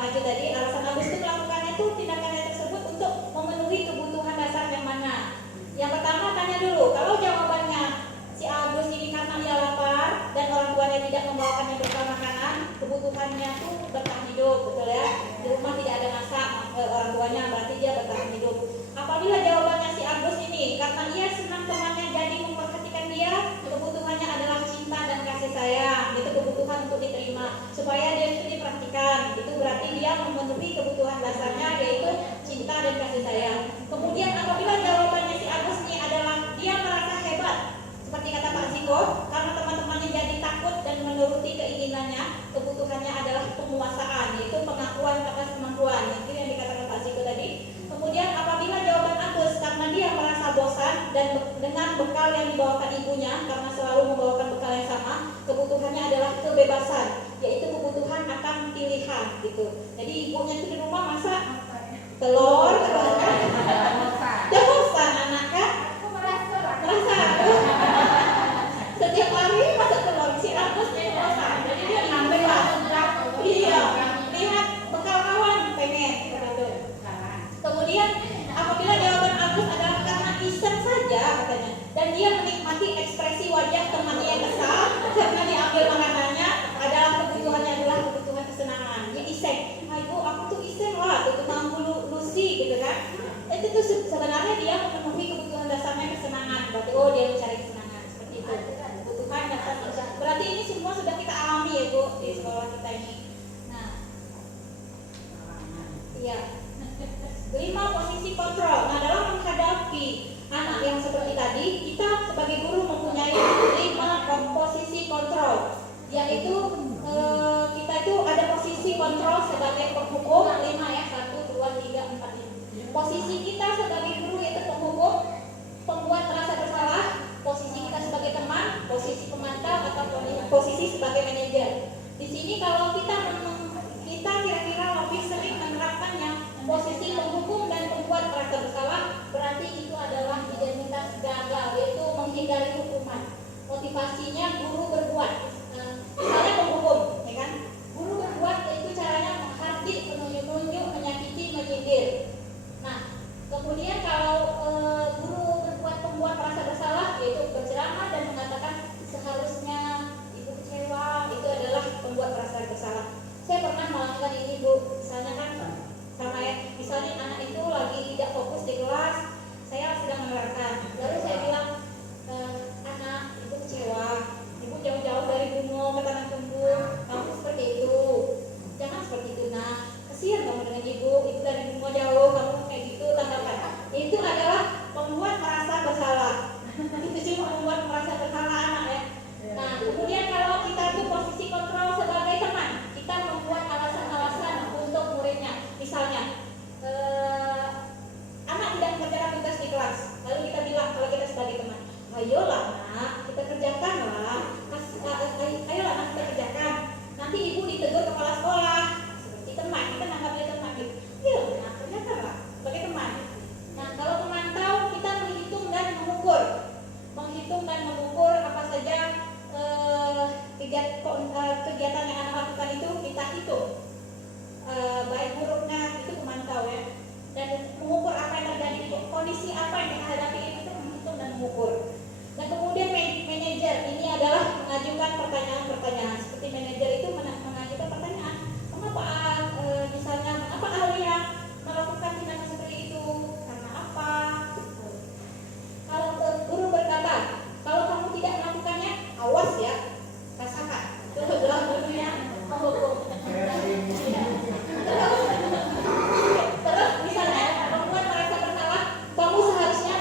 maju tadi. Alasan Agus itu melakukannya itu tindakannya tersebut untuk memenuhi kebutuhan dasar yang mana? Yang pertama tanya dulu, kalau jawabannya si Agus ini karena dia lapar dan orang tuanya tidak membawakannya bekal makanan, kebutuhannya tuh bertahan hidup, betul ya? Di rumah tidak ada masak, orang tuanya berarti dia bertahan hidup. Apabila jawabannya si Agus ini karena ia senang temannya jadi memperhatikan dia, kebutuhannya adalah cinta dan kasih sayang, itu kebutuhan untuk diterima supaya dia itu diperhatikan dia memenuhi kebutuhan dasarnya yaitu cinta dan kasih sayang. Kemudian apabila jawabannya si Agus ini adalah dia merasa hebat, seperti kata Pak Ziko, karena teman-temannya jadi takut dan menuruti keinginannya, kebutuhannya adalah penguasaan, yaitu pengakuan atas kemampuan. Itu yang dikatakan Pak Ziko tadi. Kemudian apabila jawaban Agus karena dia merasa bosan dan dengan bekal yang dibawakan ibunya, karena selalu membawakan bekal yang sama, kebutuhannya adalah kebebasan, yaitu kebutuhan akan pilihan gitu. Jadi ibunya itu di rumah masak telur, dia bosan anak kan? Merasa setiap hari masak telur, si Agus jadi bosan, jadi dia ngambil lah. Iya, lihat bekal kawan pengen seperti itu. Kemudian apabila jawaban Agus adalah karena iseng saja katanya, dan dia menikmati ekspresi wajah temannya yang kesal karena diambil makanannya, adalah kebutuhannya adalah kebutuhan kesenangan. Dia iseng, ibu aku tuh iseng lah, tuh tukang bulu Lucy gitu kan. Itu tuh sebenarnya dia memenuhi kebutuhan dasarnya kesenangan. Berarti dia mencari kesenangan seperti itu. Kebutuhan dasar. Berarti ini semua sudah kita alami ya Bu di sekolah kita ini. Nah, iya. 5 posisi kontrol. Nah, dalam menghadapi anak yang seperti tadi, kita sebagai guru mempunyai 5 posisi kontrol, yaitu kita itu ada posisi kontrol sebagai penghukum 5 ya, 1, 2, 3, 4, 5. Posisi kita sebagai guru yaitu penghukum, pembuat merasa bersalah, posisi kita sebagai teman, posisi pemantau atau posisi sebagai manajer. Di sini kalau kita kira-kira lebih sering menerapkannya posisi penghukum dan pembuat merasa bersalah, berarti itu adalah identitas gagal, yaitu menghindari hukuman. Motivasinya guru berbuat. Misalnya penghukum, ya kan? Guru berbuat yaitu caranya menghardik, menunjuk-nunjuk, menyakiti, menyindir. Nah, kemudian kalau guru berbuat pembuat merasa bersalah, yaitu berceramah dan mengatakan seharusnya ibu kecewa, itu adalah pembuat merasa bersalah. Saya pernah melakukan ini Bu, misalnya kan sama ya, misalnya anak itu lagi tidak fokus di kelas, saya sedang menerangkan, lalu saya bilang, anak ibu kecewa, ibu jauh-jauh dari Bungo ke Tanah Tumbuh, kamu seperti itu, jangan seperti itu nak, kasihan kamu dengan ibu dari Bungo jauh, kamu kayak gitu, tanggapan. Itu adalah membuat merasa bersalah, itu cuma membuat merasa bersalah anak ya. Nah, kemudian kalau kita itu posisi kontrol sebagai teman, kita membuat alasan-alasan untuk muridnya. Misalnya, anak tidak mengerjakan tugas di kelas, lalu kita bilang kalau kita sebagai teman, ayolah nak, kita kerjakanlah, ayolah nak kita kerjakan. Nanti ibu ditegur kepala sekolah, seperti teman, kita nanggapnya teman gitu. Iya, nak kerjakanlah sebagai teman. Nah, kalau pemantau kita menghitung dan mengukur apa saja kegiatan yang anak lakukan itu kita hitung. Baik buruknya itu pemantau ya, dan mengukur apa yang terjadi, kondisi apa yang kita hadapi itu menghitung dan mengukur. Dan kemudian manajer ini adalah mengajukan pertanyaan-pertanyaan. Seperti manajer itu mengajukan pertanyaan, mengapa misalnya mengapa Alia melakukan tindakan seperti itu, karena apa? Kalau guru berkata, kalau kamu tidak melakukannya, awas ya, rasakan. Itu adalah gurunya menghukum. Terus misalnya membuat merasa bersalah, kamu seharusnya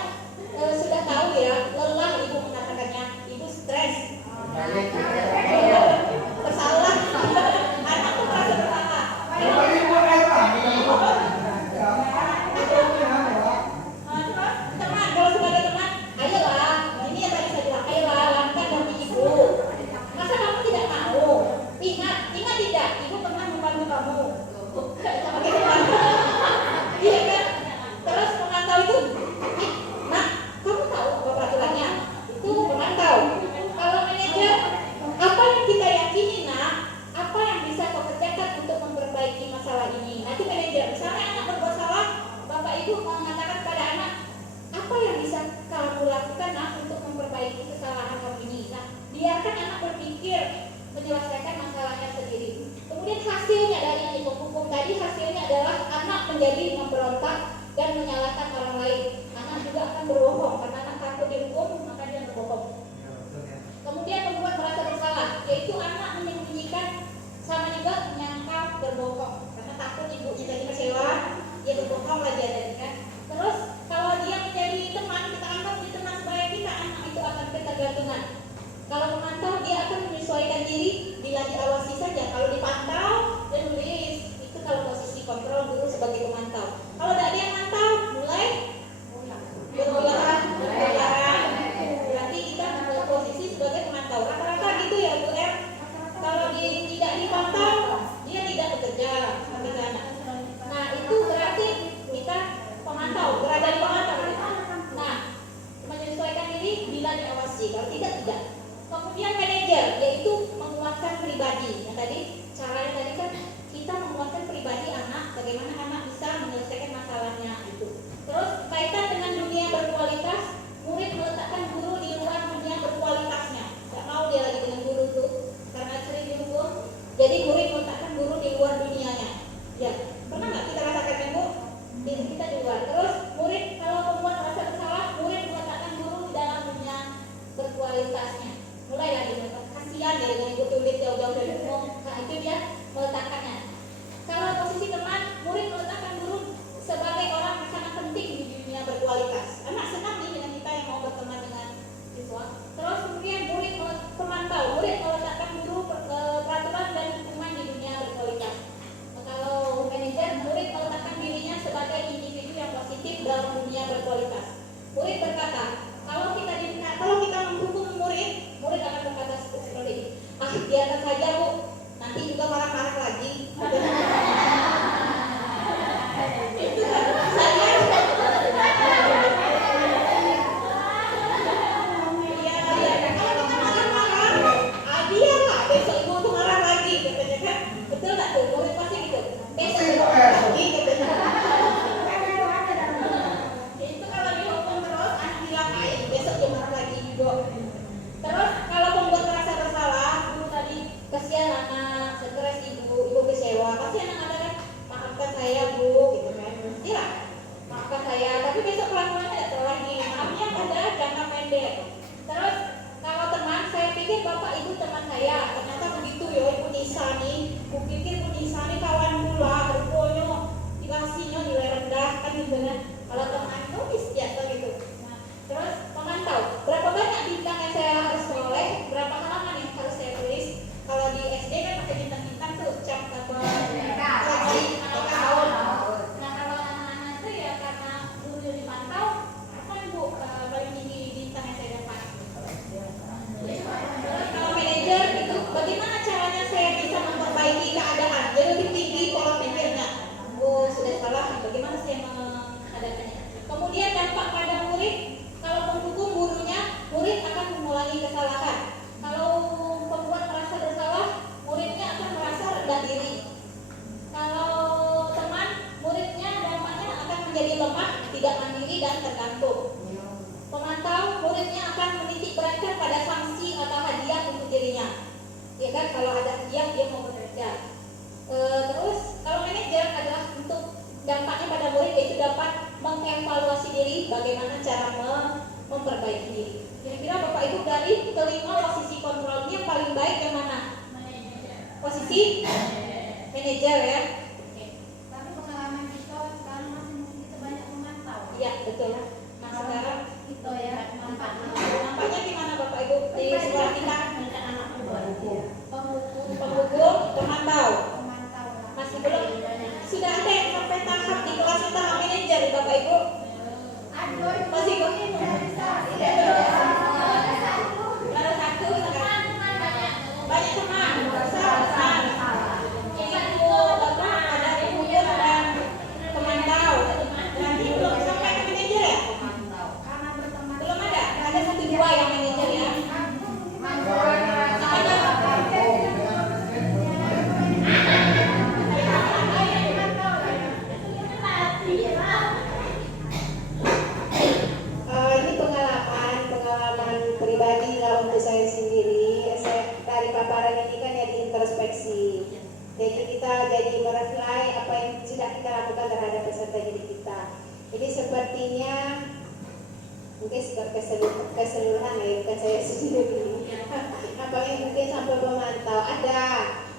sudah tahu ya, lelah ibu mengatakannya, ibu stres, bersalah, anak tuh merasa bersalah. Teman, kalau sebagai teman, ayolah, ini yang tadi saya bilang, ayolah lakukan demi ibu. Masa kamu tidak mau? Ingat tidak, ibu pernah membantu kamu. Sebagai teman. Iya kan? Terus pemantau itu, nak, kamu tahu apa peraturannya? Itu pemantau. Kalau manajer, apa yang kita yakini nak? Apa yang bisa kau kerjakan untuk memperbaiki masalah ini? Nanti manajer, misalnya anak berbuat salah, bapak ibu mengatakan pada anak, apa yang bisa kamu lakukan nak untuk memperbaiki kesalahan kamu ini? Nah, biarkan anak berpikir menyelesaikan masalahnya sendiri. Kemudian hasilnya dari yang dihukum tadi, hasilnya adalah anak menjadi memberontak dan menyalahkan orang lain. Anak juga akan berbohong karena anak takut dihukum, maka dia berbohong. Kemudian membuat merasa bersalah, yaitu anak menyembunyikan sama juga menyangka berbohong karena takut posisi, kalau tidak. Kemudian manajer, yaitu menguatkan pribadi. Yang tadi caranya tadi kan kita menguatkan pribadi anak, bagaimana anak bisa menyelesaikan masalahnya itu. Terus kaitan dengan dunia berkualitas, murid meletakkan guru di luar dunia berkualitasnya. Gak mau dia lagi dengan guru tuh karena sering dihukum. Jadi murid meletakkan guru di luar dunianya. Ya, pernah nggak kita rasakan kan Bu? Kita di luar. Terus murid kalau membuat merasa bersalah, murid meletakkan guru di dalam dunia berkualitasnya. Mulai lagi kasihan ya dengan ibu tulis jauh-jauh dari rumah. Nah itu dia meletakkannya. Kalau posisi teman, murid meletakkan guru sebagai orang yang sangat penting di dunia berkualitas. Anak senang nih dengan kita yang mau berteman dengan siswa. Terus kemudian murid pemantau, murid meletakkan guru peraturan dan hukuman di dunia berkualitas. Kalau manajer, murid meletakkan dirinya sebagai individu yang positif dalam dunia berkualitas. Murid berkata, kalau kita menghukum murid akan berkata seperti ini. Ah, biarkan saja Bu, nanti juga marah-marah lagi. Itu kan saya. Iya. Kalau kita marah-marah, biarlah besok Ibu tuh marah lagi, katanya kan. Betul nggak tuh? Murid pasti gitu. Besok Ibu marah lagi, katanya. Itu kalau dihukum terus, anak bilang, besok dia marah lagi juga. Terus kalau membuat merasa bersalah, guru tadi kasihan anak, stres ibu kecewa, pasti anak kan maafkan saya Bu, gitu kan, iya maafkan saya, tapi besok kelakuannya tidak terlagi, maafnya ada jangka pendek. Terus kalau teman, saya pikir bapak ibu teman saya, ternyata begitu ya Ibu Nisa nih, kupikir Ibu Nisa nih kawan pula, rupanya dikasihnya nilai rendah kan gitu kan. Kalau teman itu biasa gitu. Nah, terus memantau berapa banyak bintang yang saya harus peroleh, berapa halaman yang harus saya tulis. Kalau di SD kan pakai bintang-bintang tuh cap apa lagi tahun. Nah kalau anak-anak itu ya karena dulu dipantau, apa Bu paling tinggi bintang yang saya dapat. Terus kalau manajer itu bagaimana caranya saya bisa memperbaiki keadaan, jadi lebih tinggi pola pikirnya. Oh sudah salah, bagaimana saya menghadapinya. Kemudian dampak pada murid, kalau menghukum gurunya, murid akan mengulangi kesalahan. Kalau pembuat merasa bersalah, muridnya akan merasa rendah diri. Kalau teman, muridnya dampaknya akan menjadi lemah, tidak mandiri dan tergantung. Pemantau, muridnya akan menitik beratkan pada sanksi atau hadiah untuk dirinya. Ya kan, kalau ada hadiah dia mau bekerja. Terus kalau manajer adalah untuk dampaknya pada murid, yaitu dapat mengevaluasi diri, bagaimana cara memperbaiki diri. Kira-kira Bapak Ibu dari kelima posisi kontrol ini yang paling baik yang mana? Posisi manajer ya. Tapi pengalaman kita sekarang masih mungkin kita banyak memantau. Iya betul. Nah sekarang Itu ya nampaknya gimana Bapak Ibu di sekolah kita? penghukum, Pemantau. pemantau. Masih belum. Sudah ada yang sampai tahap di kelas tahap manajer Bapak Ibu? Aduh, Masih belum. tidak bisa. Baru satu sekarang. Banyak teman. Besar. Ibu, bapak ada penghukum dan pemantau. Nanti belum sampai ke manajer ya? Karena berteman. Belum ada. Ada 1-2 yang manajer ya. Ini pengalaman pribadi lah untuk saya sendiri. Dari paparan ini kan ya diintrospeksi. Jadi kita jadi merefleks apa yang sudah kita lakukan terhadap peserta didik kita. Jadi sepertinya mungkin keseluruhan ya, bukan saya sendiri. Apa yang mungkin sampai memantau ada.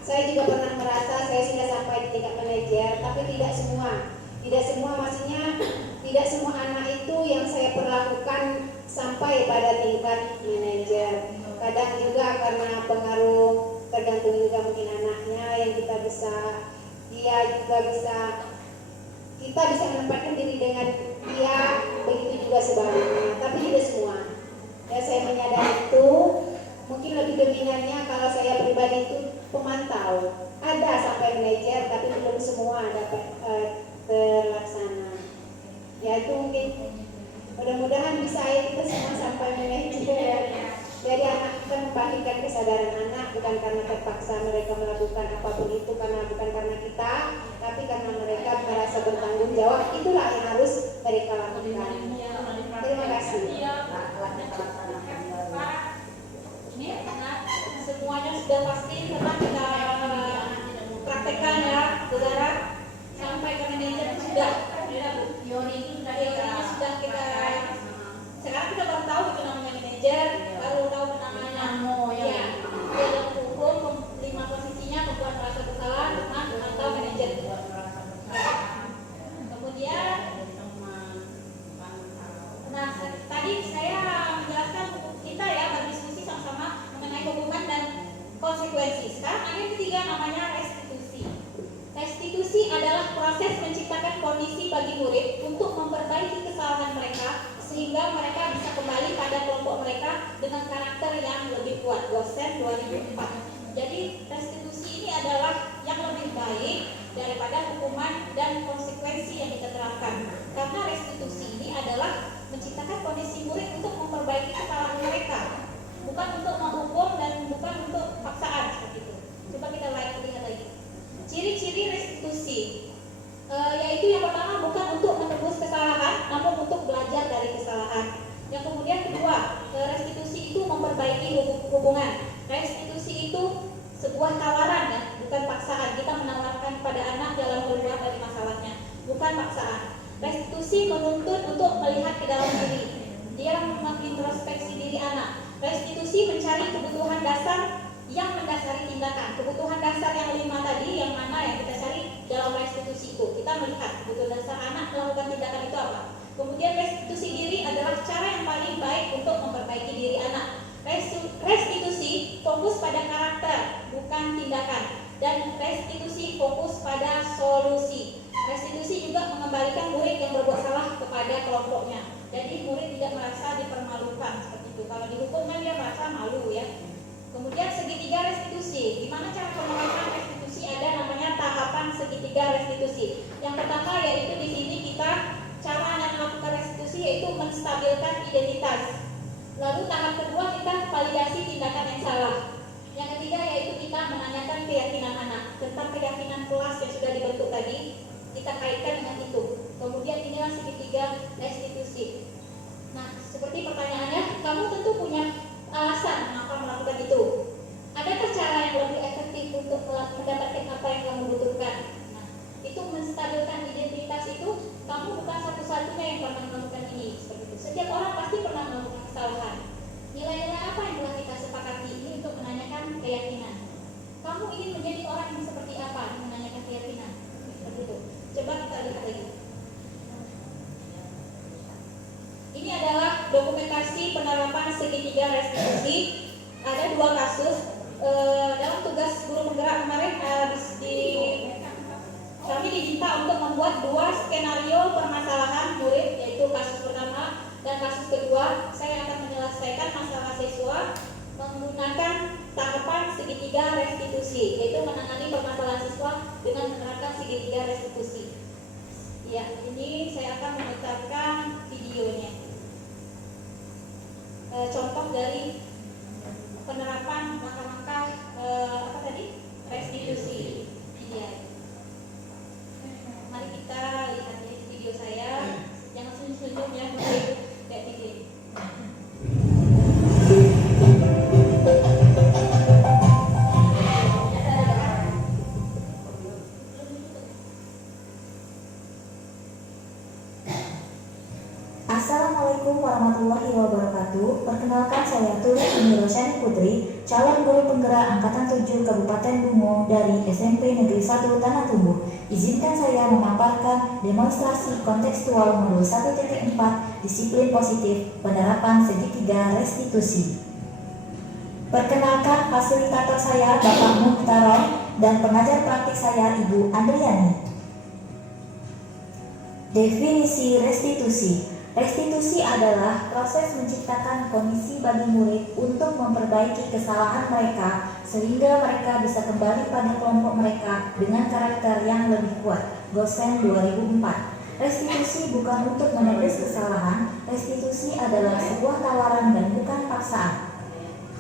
Saya juga pernah merasa saya sudah sampai di tingkat manajer, tapi tidak semua. Tidak semua maksudnya tidak semua anak itu yang saya perlakukan sampai pada tingkat manajer. Kadang juga karena pengaruh, tergantung juga mungkin anaknya yang kita bisa menempatkan diri dengan dia, begitu juga sebaliknya. Tapi tidak semua. Ya saya menyadari itu. Mungkin lebih dominannya kalau saya pribadi itu pemantau. Ada sampai manajer, tapi belum semua dapat terlaksana. Ya itu mungkin mudah-mudahan bisa ya kita semua sampai manajer. kesadaran anak, bukan karena terpaksa mereka melakukan apapun itu, karena bukan karena kita, tapi karena mereka merasa bertanggung jawab. Itulah yang harus mereka lakukan. Terima kasih. Semuanya sudah pasti pernah kita praktekkan ya, saudara. Sampai ke manajer sudah teorinya sudah kita. Sekarang kita baru tahu itu namanya manajer, baru tahu namanya ya. Dalam hukum 5 posisinya membuat merasa bersalah, teman atau manajer. Kemudian, nah tadi saya menjelaskan kita ya berdiskusi sama-sama mengenai hukuman dan konsekuensi. Sekarang ada yang ketiga namanya restitusi. Restitusi adalah proses menciptakan kondisi bagi murid untuk memperbaiki kesalahan mereka sehingga mereka bisa kembali pada kelompok mereka dengan karakter yang lebih kuat. Gosen 2004. Jadi restitusi ini adalah yang lebih baik daripada hukuman dan konsekuensi yang kita terapkan. Karena restitusi ini adalah menciptakan kondisi murid untuk memperbaiki kesalahan mereka, bukan untuk menghukum dan bukan untuk paksaan seperti itu. Coba kita lihat lagi. Ciri-ciri restitusi yaitu yang pertama bukan untuk menebus kesalahan, namun untuk belajar dari kesalahan. Yang kemudian kedua, restitusi itu memperbaiki hubungan. Restitusi itu sebuah tawaran ya, bukan paksaan. Kita menawarkan pada anak dalam keluar dari masalahnya, bukan paksaan. Restitusi menuntut untuk melihat ke dalam diri. Dia mengintrospeksi diri anak. Restitusi mencari kebutuhan dasar yang mendasari tindakan. Kebutuhan dasar yang 5 tadi, yang mana yang kita cari dalam restitusi itu. Kita melihat kebutuhan dasar anak melakukan tindakan itu apa. Kemudian restitusi diri adalah cara yang paling baik untuk memperbaiki diri anak. Restitusi fokus pada karakter, bukan tindakan. Dan restitusi fokus pada solusi. Restitusi juga mengembalikan murid yang berbuat salah kepada kelompoknya. Jadi murid tidak merasa dipermalukan seperti itu. Kalau dihukum kan dia merasa malu ya. Kemudian segitiga restitusi. Gimana cara penerapan restitusi? Ada namanya tahapan segitiga restitusi. Yang pertama yaitu di sini kita cara melakukan restitusi yaitu menstabilkan identitas. Lalu tahap kedua kita validasi tindakan yang salah. Yang ketiga yaitu kita menanyakan keyakinan anak tentang keyakinan kelas yang sudah dibentuk tadi. Kita kaitkan dengan itu. Kemudian inilah segitiga restitusi. Nah, seperti pertanyaannya, kamu tentu punya alasan mengapa melakukan itu. Adakah cara yang lebih efektif untuk mendapatkan apa yang kamu butuhkan? Nah, itu menstabilkan identitas itu, kamu bukan satu-satunya yang pernah melakukan ini. Seperti itu. Setiap orang pasti pernah melakukan kesalahan. Nilai-nilai apa yang telah kita sepakati ini untuk menanyakan keyakinan? Kamu ingin menjadi orang yang seperti apa? Menanyakan keyakinan. Seperti itu. Coba kita lihat lagi. Ini adalah dokumentasi penerapan segitiga restitusi. Ada 2 kasus dalam tugas guru penggerak kemarin kami diminta untuk membuat 2 skenario permasalahan murid, yaitu kasus pertama dan kasus kedua. Saya akan menyelesaikan masalah siswa menggunakan tahapan segitiga restitusi, yaitu menangani permasalahan siswa dengan menerapkan segitiga restitusi. Ya, ini saya akan memutarkan videonya. Contoh dari penerapan langkah-langkah apa tadi? Restitusi. Ini ya. Mari kita lihat di video saya. Jangan sunjuk-sunjuk ya, kayak gini. Assalamualaikum warahmatullahi wabarakatuh. Perkenalkan, saya Turi Umi Rosyani Putri, calon guru penggerak Angkatan 7 Kabupaten Bungo dari SMP Negeri 1 Tanah Tumbuh. Izinkan saya memaparkan demonstrasi kontekstual modul 1.4 disiplin positif penerapan segitiga restitusi. Perkenalkan, fasilitator saya Bapak Muhtarom dan pengajar praktik saya Ibu Andriani. Definisi restitusi. Restitusi adalah proses menciptakan kondisi bagi murid untuk memperbaiki kesalahan mereka sehingga mereka bisa kembali pada kelompok mereka dengan karakter yang lebih kuat. Gosen 2004. Restitusi bukan untuk menebus kesalahan. Restitusi adalah sebuah tawaran dan bukan paksaan.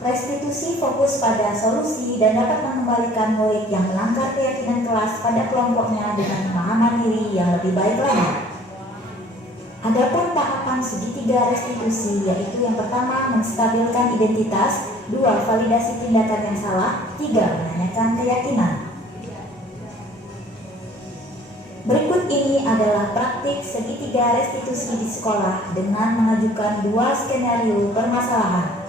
Restitusi fokus pada solusi dan dapat mengembalikan murid yang melanggar keyakinan kelas pada kelompoknya dengan pemahaman diri yang lebih baik lagi. Adapun tahapan segitiga restitusi yaitu yang pertama menstabilkan identitas, 2 validasi tindakan yang salah, 3 menanyakan keyakinan. Berikut ini adalah praktik segitiga restitusi di sekolah dengan mengajukan 2 skenario permasalahan.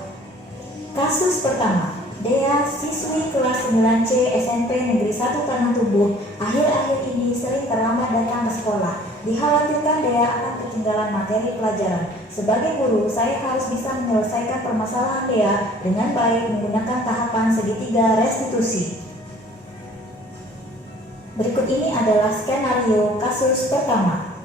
Kasus pertama, Dea, siswi kelas 9C SMP Negeri 1 Tanah Tubuh, akhir-akhir ini sering terlambat datang ke sekolah. Dikhawatirkan Dea akan ketinggalan materi pelajaran. Sebagai guru, saya harus bisa menyelesaikan permasalahan Dea dengan baik menggunakan tahapan segitiga restitusi. Berikut ini adalah skenario kasus pertama.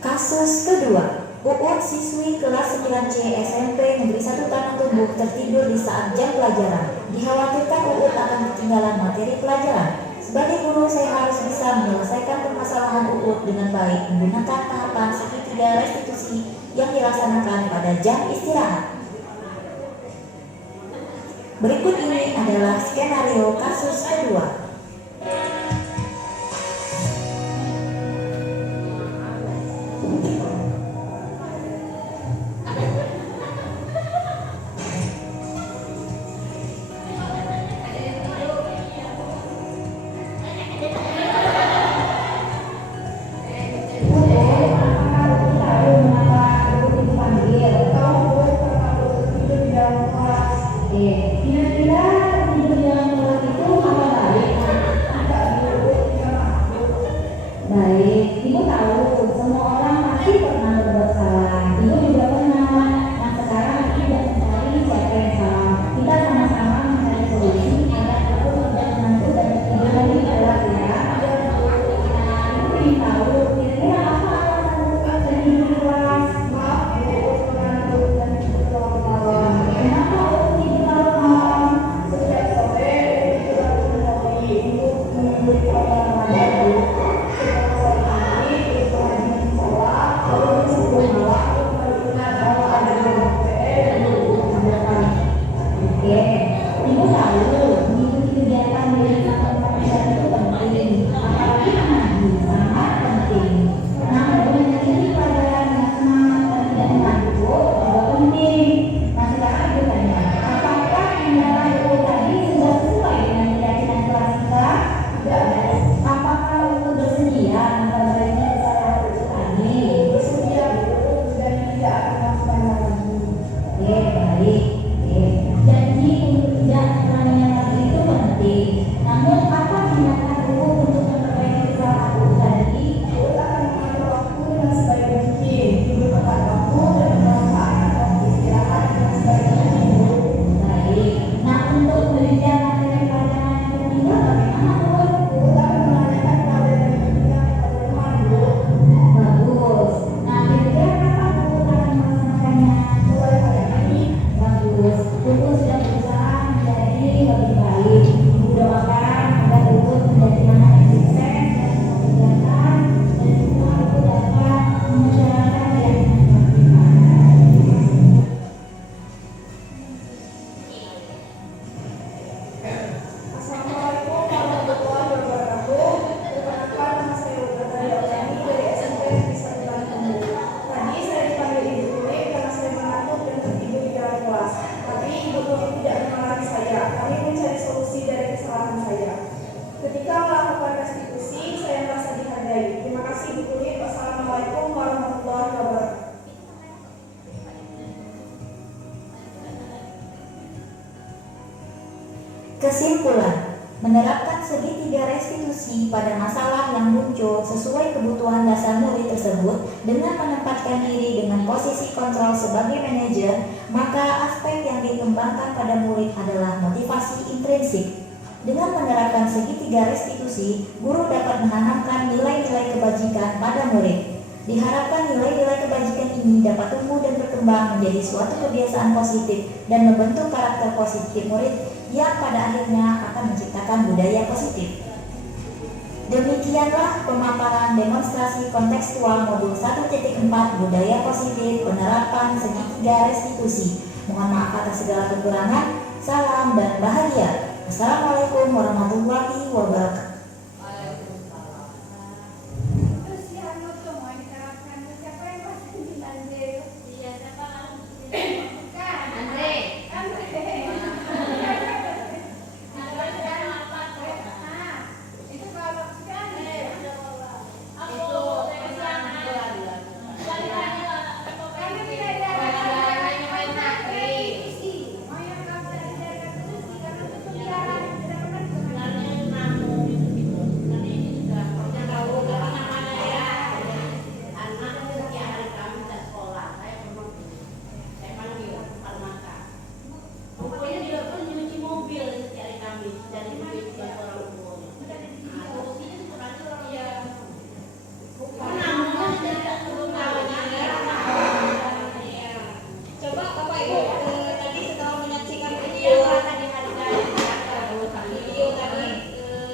Kasus kedua, Uut siswi kelas 9C SMP Negeri 1 Tanah Tubuh tertidur di saat jam pelajaran. Dikhawatirkan Uut akan ketinggalan materi pelajaran. Sebagai guru, saya harus bisa menyelesaikan permasalahan Uut dengan baik menggunakan tahapan segitiga restitusi yang dilaksanakan pada jam istirahat. Berikut ini adalah skenario kasus kedua. Kira-kira tidur yang kuat itu apa baik? Ibu tahu mengikuti kegiatan di tempat wisata itu penting, apalagi mengaji sangat penting. Namun menyendiri pada yang semangat dan tidak mengaku juga penting. Masalah bertanya, apakah tindakan ibu tadi sudah sesuai dengan keyakinan kelas kita? Tidak. Apakah ibu bersedia memperbaiki kesalahan ibu tadi? Bersedia Bu, dan tidak akan melakukan lagi. Baik. Janji untuk tidak mengulanginya lagi itu penting. Namun apa tindakan ibu untuk memperbaiki kesalahan ibu tadi? Ibu akan mengatur waktu dengan sebaik mungkin. Ibu tepat waktu dan memanfaatkan waktu istirahat dengan sebaik mungkin. Baik. Nah, untuk menunjang materi pelajaran yang tertinggal bagaimana Bu? Ibu akan menanyakan pelajaran yang tertinggal kepada teman Bu. Bagus. Nah, kira-kira kapan Bu akan melaksanakannya? Mulai hari ini. Bagus. Ibu sudah berusaha menjadi lebih baik. Ibu doakan agar ibu menjadi anak yang sukses dan mengerjakan dan juga ibu dapat menjalankan keyakinan kita. Assalamualaikum warahmatullahi wabarakatuh. Perkenalkan, nama saya Ubatari Autani dari SMP Negeri 1 Bandung. Tadi saya dipanggil Ibu Tuli karena saya mengantuk dan tertidur di dalam kelas. Tapi Ibu Tuli tidak memarahi saya. Kami mencari solusi dari kesalahan saya. Ketika melakukan restitusi, saya merasa dihargai. Terima kasih Ibu Tuli. Wassalamualaikum warahmatullahi wabarakatuh. Kesimpulan, menerapkan segitiga restitusi pada masalah yang muncul sesuai kebutuhan dasar murid tersebut dengan menempatkan diri dengan posisi kontrol sebagai manajer, maka aspek yang dikembangkan pada murid adalah motivasi intrinsik. Dengan menerapkan segitiga restitusi, guru dapat menanamkan nilai-nilai kebajikan pada murid. Diharapkan nilai-nilai kebajikan ini dapat tumbuh dan berkembang menjadi suatu kebiasaan positif dan membentuk karakter positif murid yang pada akhirnya akan menciptakan budaya positif. Demikianlah pemaparan demonstrasi kontekstual modul 1.4 budaya positif penerapan segitiga restitusi. Mohon maaf atas segala kekurangan. Salam dan bahagia. Assalamualaikum warahmatullahi wabarakatuh. Terus yang lucu mau diterapkan ke siapa yang pasti Andre? Iya, siapa kalau bukan Andre. Itu kalau bukan kami tidak ada restitusi. Mau yang nggak bisa dijaga restitusi karena itu pembiaran tidak pernah Coba Bapak Ibu tadi setelah menyaksikan video tadi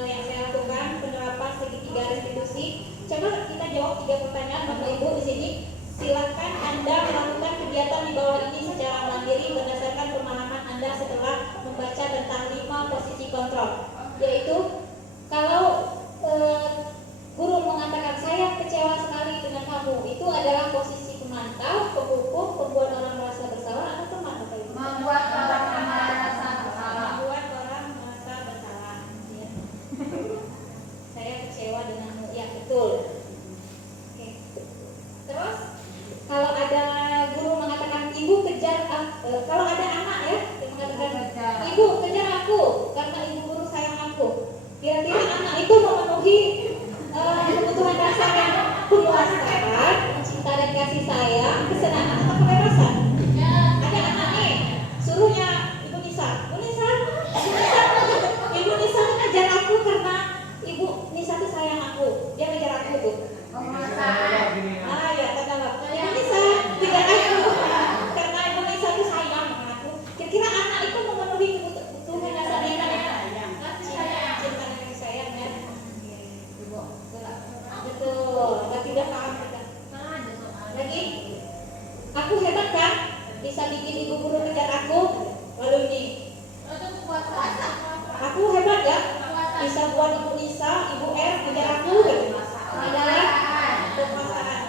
yang saya lakukan penerapan segitiga restitusi, coba kita jawab 3 pertanyaan Bapak Ibu di sini. Silakan Anda melakukan kegiatan di bawah ini secara mandiri berdasarkan pemahaman Anda setelah membaca tentang 5 posisi kontrol, yaitu kalau guru mengatakan saya kecewa sekali dengan kamu, itu adalah posisi pemantau, penghukum, pembuat orang merasa bersalah atau teman Bapak Ibu? Membuat orang merasa bersalah. Membuat orang merasa bersalah. Ya. Saya kecewa denganmu, ya betul. Oke. Terus kalau ada guru mengatakan ibu kejar, kalau ada anak ya yang mengatakan ibu kejar aku karena ibu guru sayang aku, kira-kira anak itu memenuhi kebutuhan dasar yang penguasaan, cinta dan kasih sayang, kesenangan atau kebebasan? Ada anak nih, suruhnya Ibu Nisa ngejar aku karena Ibu Nisa tuh sayang aku, dia ngejar aku tuh. Ah ya, katalah Ibu Nisa kejar aku karena Ibu Nisa tuh sayang sama aku. Kira-kira anak itu memenuhi kebutuhan dasar dia cinta dan kasih sayang ya? Betul, nggak tidak paham kita. Lagi, bisa buat Ibu Nisa, Ibu R, ajar aku gitu. Adalah kekuasaan.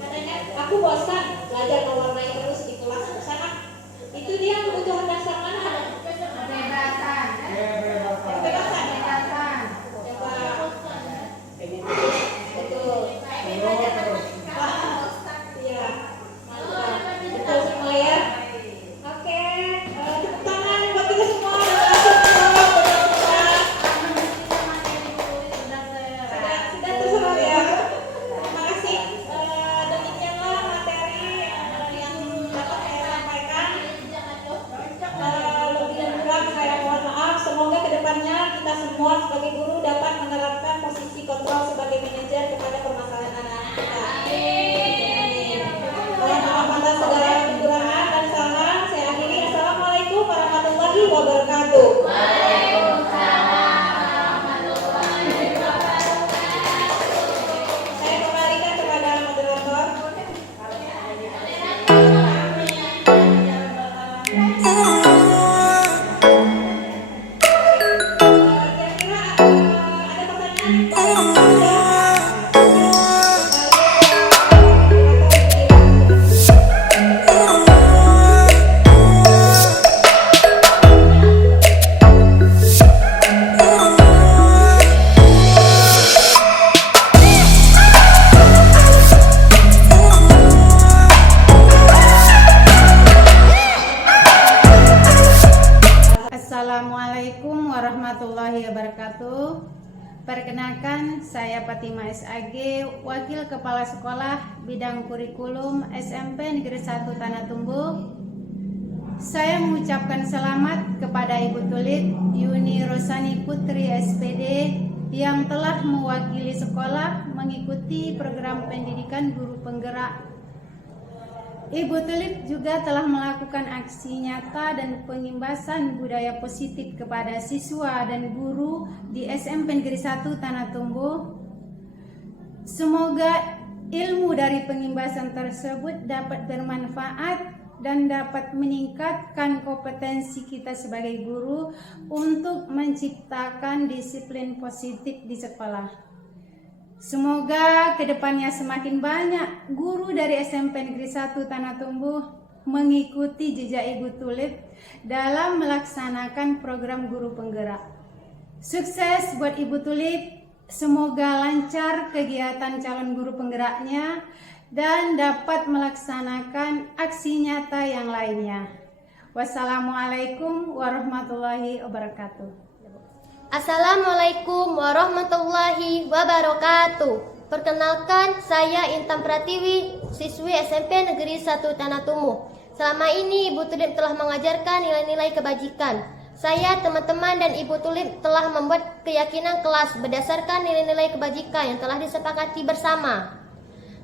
Katanya aku bosan belajar mewarnai terus di kelas sana. Itu dia kebutuhan dasar mana? Kebebasan. Kebebasan. Kebebasan. Coba. Betul. Iya. Mantap. Betul semua ya. Oke. Tepuk tangan buat kita semua. Sudah terserah ya. Terima kasih. Demikianlah materi yang dapat saya sampaikan. Lebih dan kurang saya mohon maaf. Semoga kedepannya kita semua sebagai guru dapat menerapkan posisi kontrol sebagai manajer kepada permasalahan anak-anak kita. Amin. Mohon maaf atas segala kekurangan dan salah. Saya akhiri. Assalamualaikum warahmatullahi wabarakatuh. Saya kembalikan kepada moderator. Kira-kira ada pertanyaan? Assalamualaikum warahmatullahi wabarakatuh. Perkenalkan, saya Fatimah SAG, Wakil Kepala Sekolah Bidang Kurikulum SMP Negeri 1 Tanah Tumbuh. Saya mengucapkan selamat kepada Ibu Tulip Yuni Rosani Putri SPD yang telah mewakili sekolah mengikuti program pendidikan guru penggerak. Ibu Tulip juga telah melakukan aksi nyata dan pengimbasan budaya positif kepada siswa dan guru di SMP Negeri 1 Tanah Tumbuh. Semoga ilmu dari pengimbasan tersebut dapat bermanfaat dan dapat meningkatkan kompetensi kita sebagai guru untuk menciptakan disiplin positif di sekolah. Semoga kedepannya semakin banyak guru dari SMP Negeri 1 Tanah Tumbuh mengikuti jejak Ibu Tulip dalam melaksanakan program guru penggerak. Sukses buat Ibu Tulip, semoga lancar kegiatan calon guru penggeraknya dan dapat melaksanakan aksi nyata yang lainnya. Wassalamualaikum warahmatullahi wabarakatuh. Assalamualaikum warahmatullahi wabarakatuh. Perkenalkan, saya Intan Pratiwi, siswi SMP Negeri 1 Tanah Tumbuh. Selama ini Ibu Tulip telah mengajarkan nilai-nilai kebajikan. Saya, teman-teman, dan Ibu Tulip telah membuat keyakinan kelas berdasarkan nilai-nilai kebajikan yang telah disepakati bersama.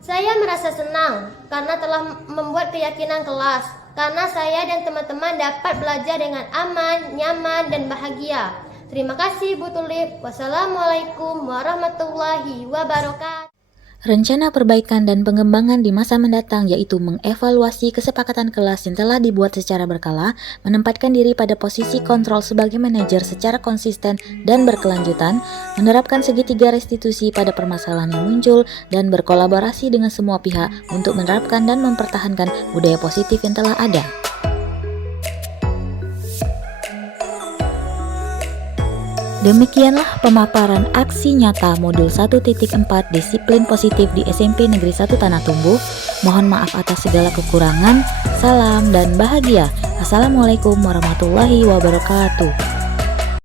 Saya merasa senang karena telah membuat keyakinan kelas, karena saya dan teman-teman dapat belajar dengan aman, nyaman, dan bahagia. Terima kasih Bu Tulip. Wassalamualaikum warahmatullahi wabarakatuh. Rencana perbaikan dan pengembangan di masa mendatang yaitu mengevaluasi kesepakatan kelas yang telah dibuat secara berkala, menempatkan diri pada posisi kontrol sebagai manajer secara konsisten dan berkelanjutan, menerapkan segitiga restitusi pada permasalahan yang muncul, dan berkolaborasi dengan semua pihak untuk menerapkan dan mempertahankan budaya positif yang telah ada. Demikianlah pemaparan aksi nyata modul 1.4 disiplin positif di SMP Negeri 1 Tanah Tumbuh. Mohon maaf atas segala kekurangan. Salam dan bahagia. Assalamualaikum warahmatullahi wabarakatuh.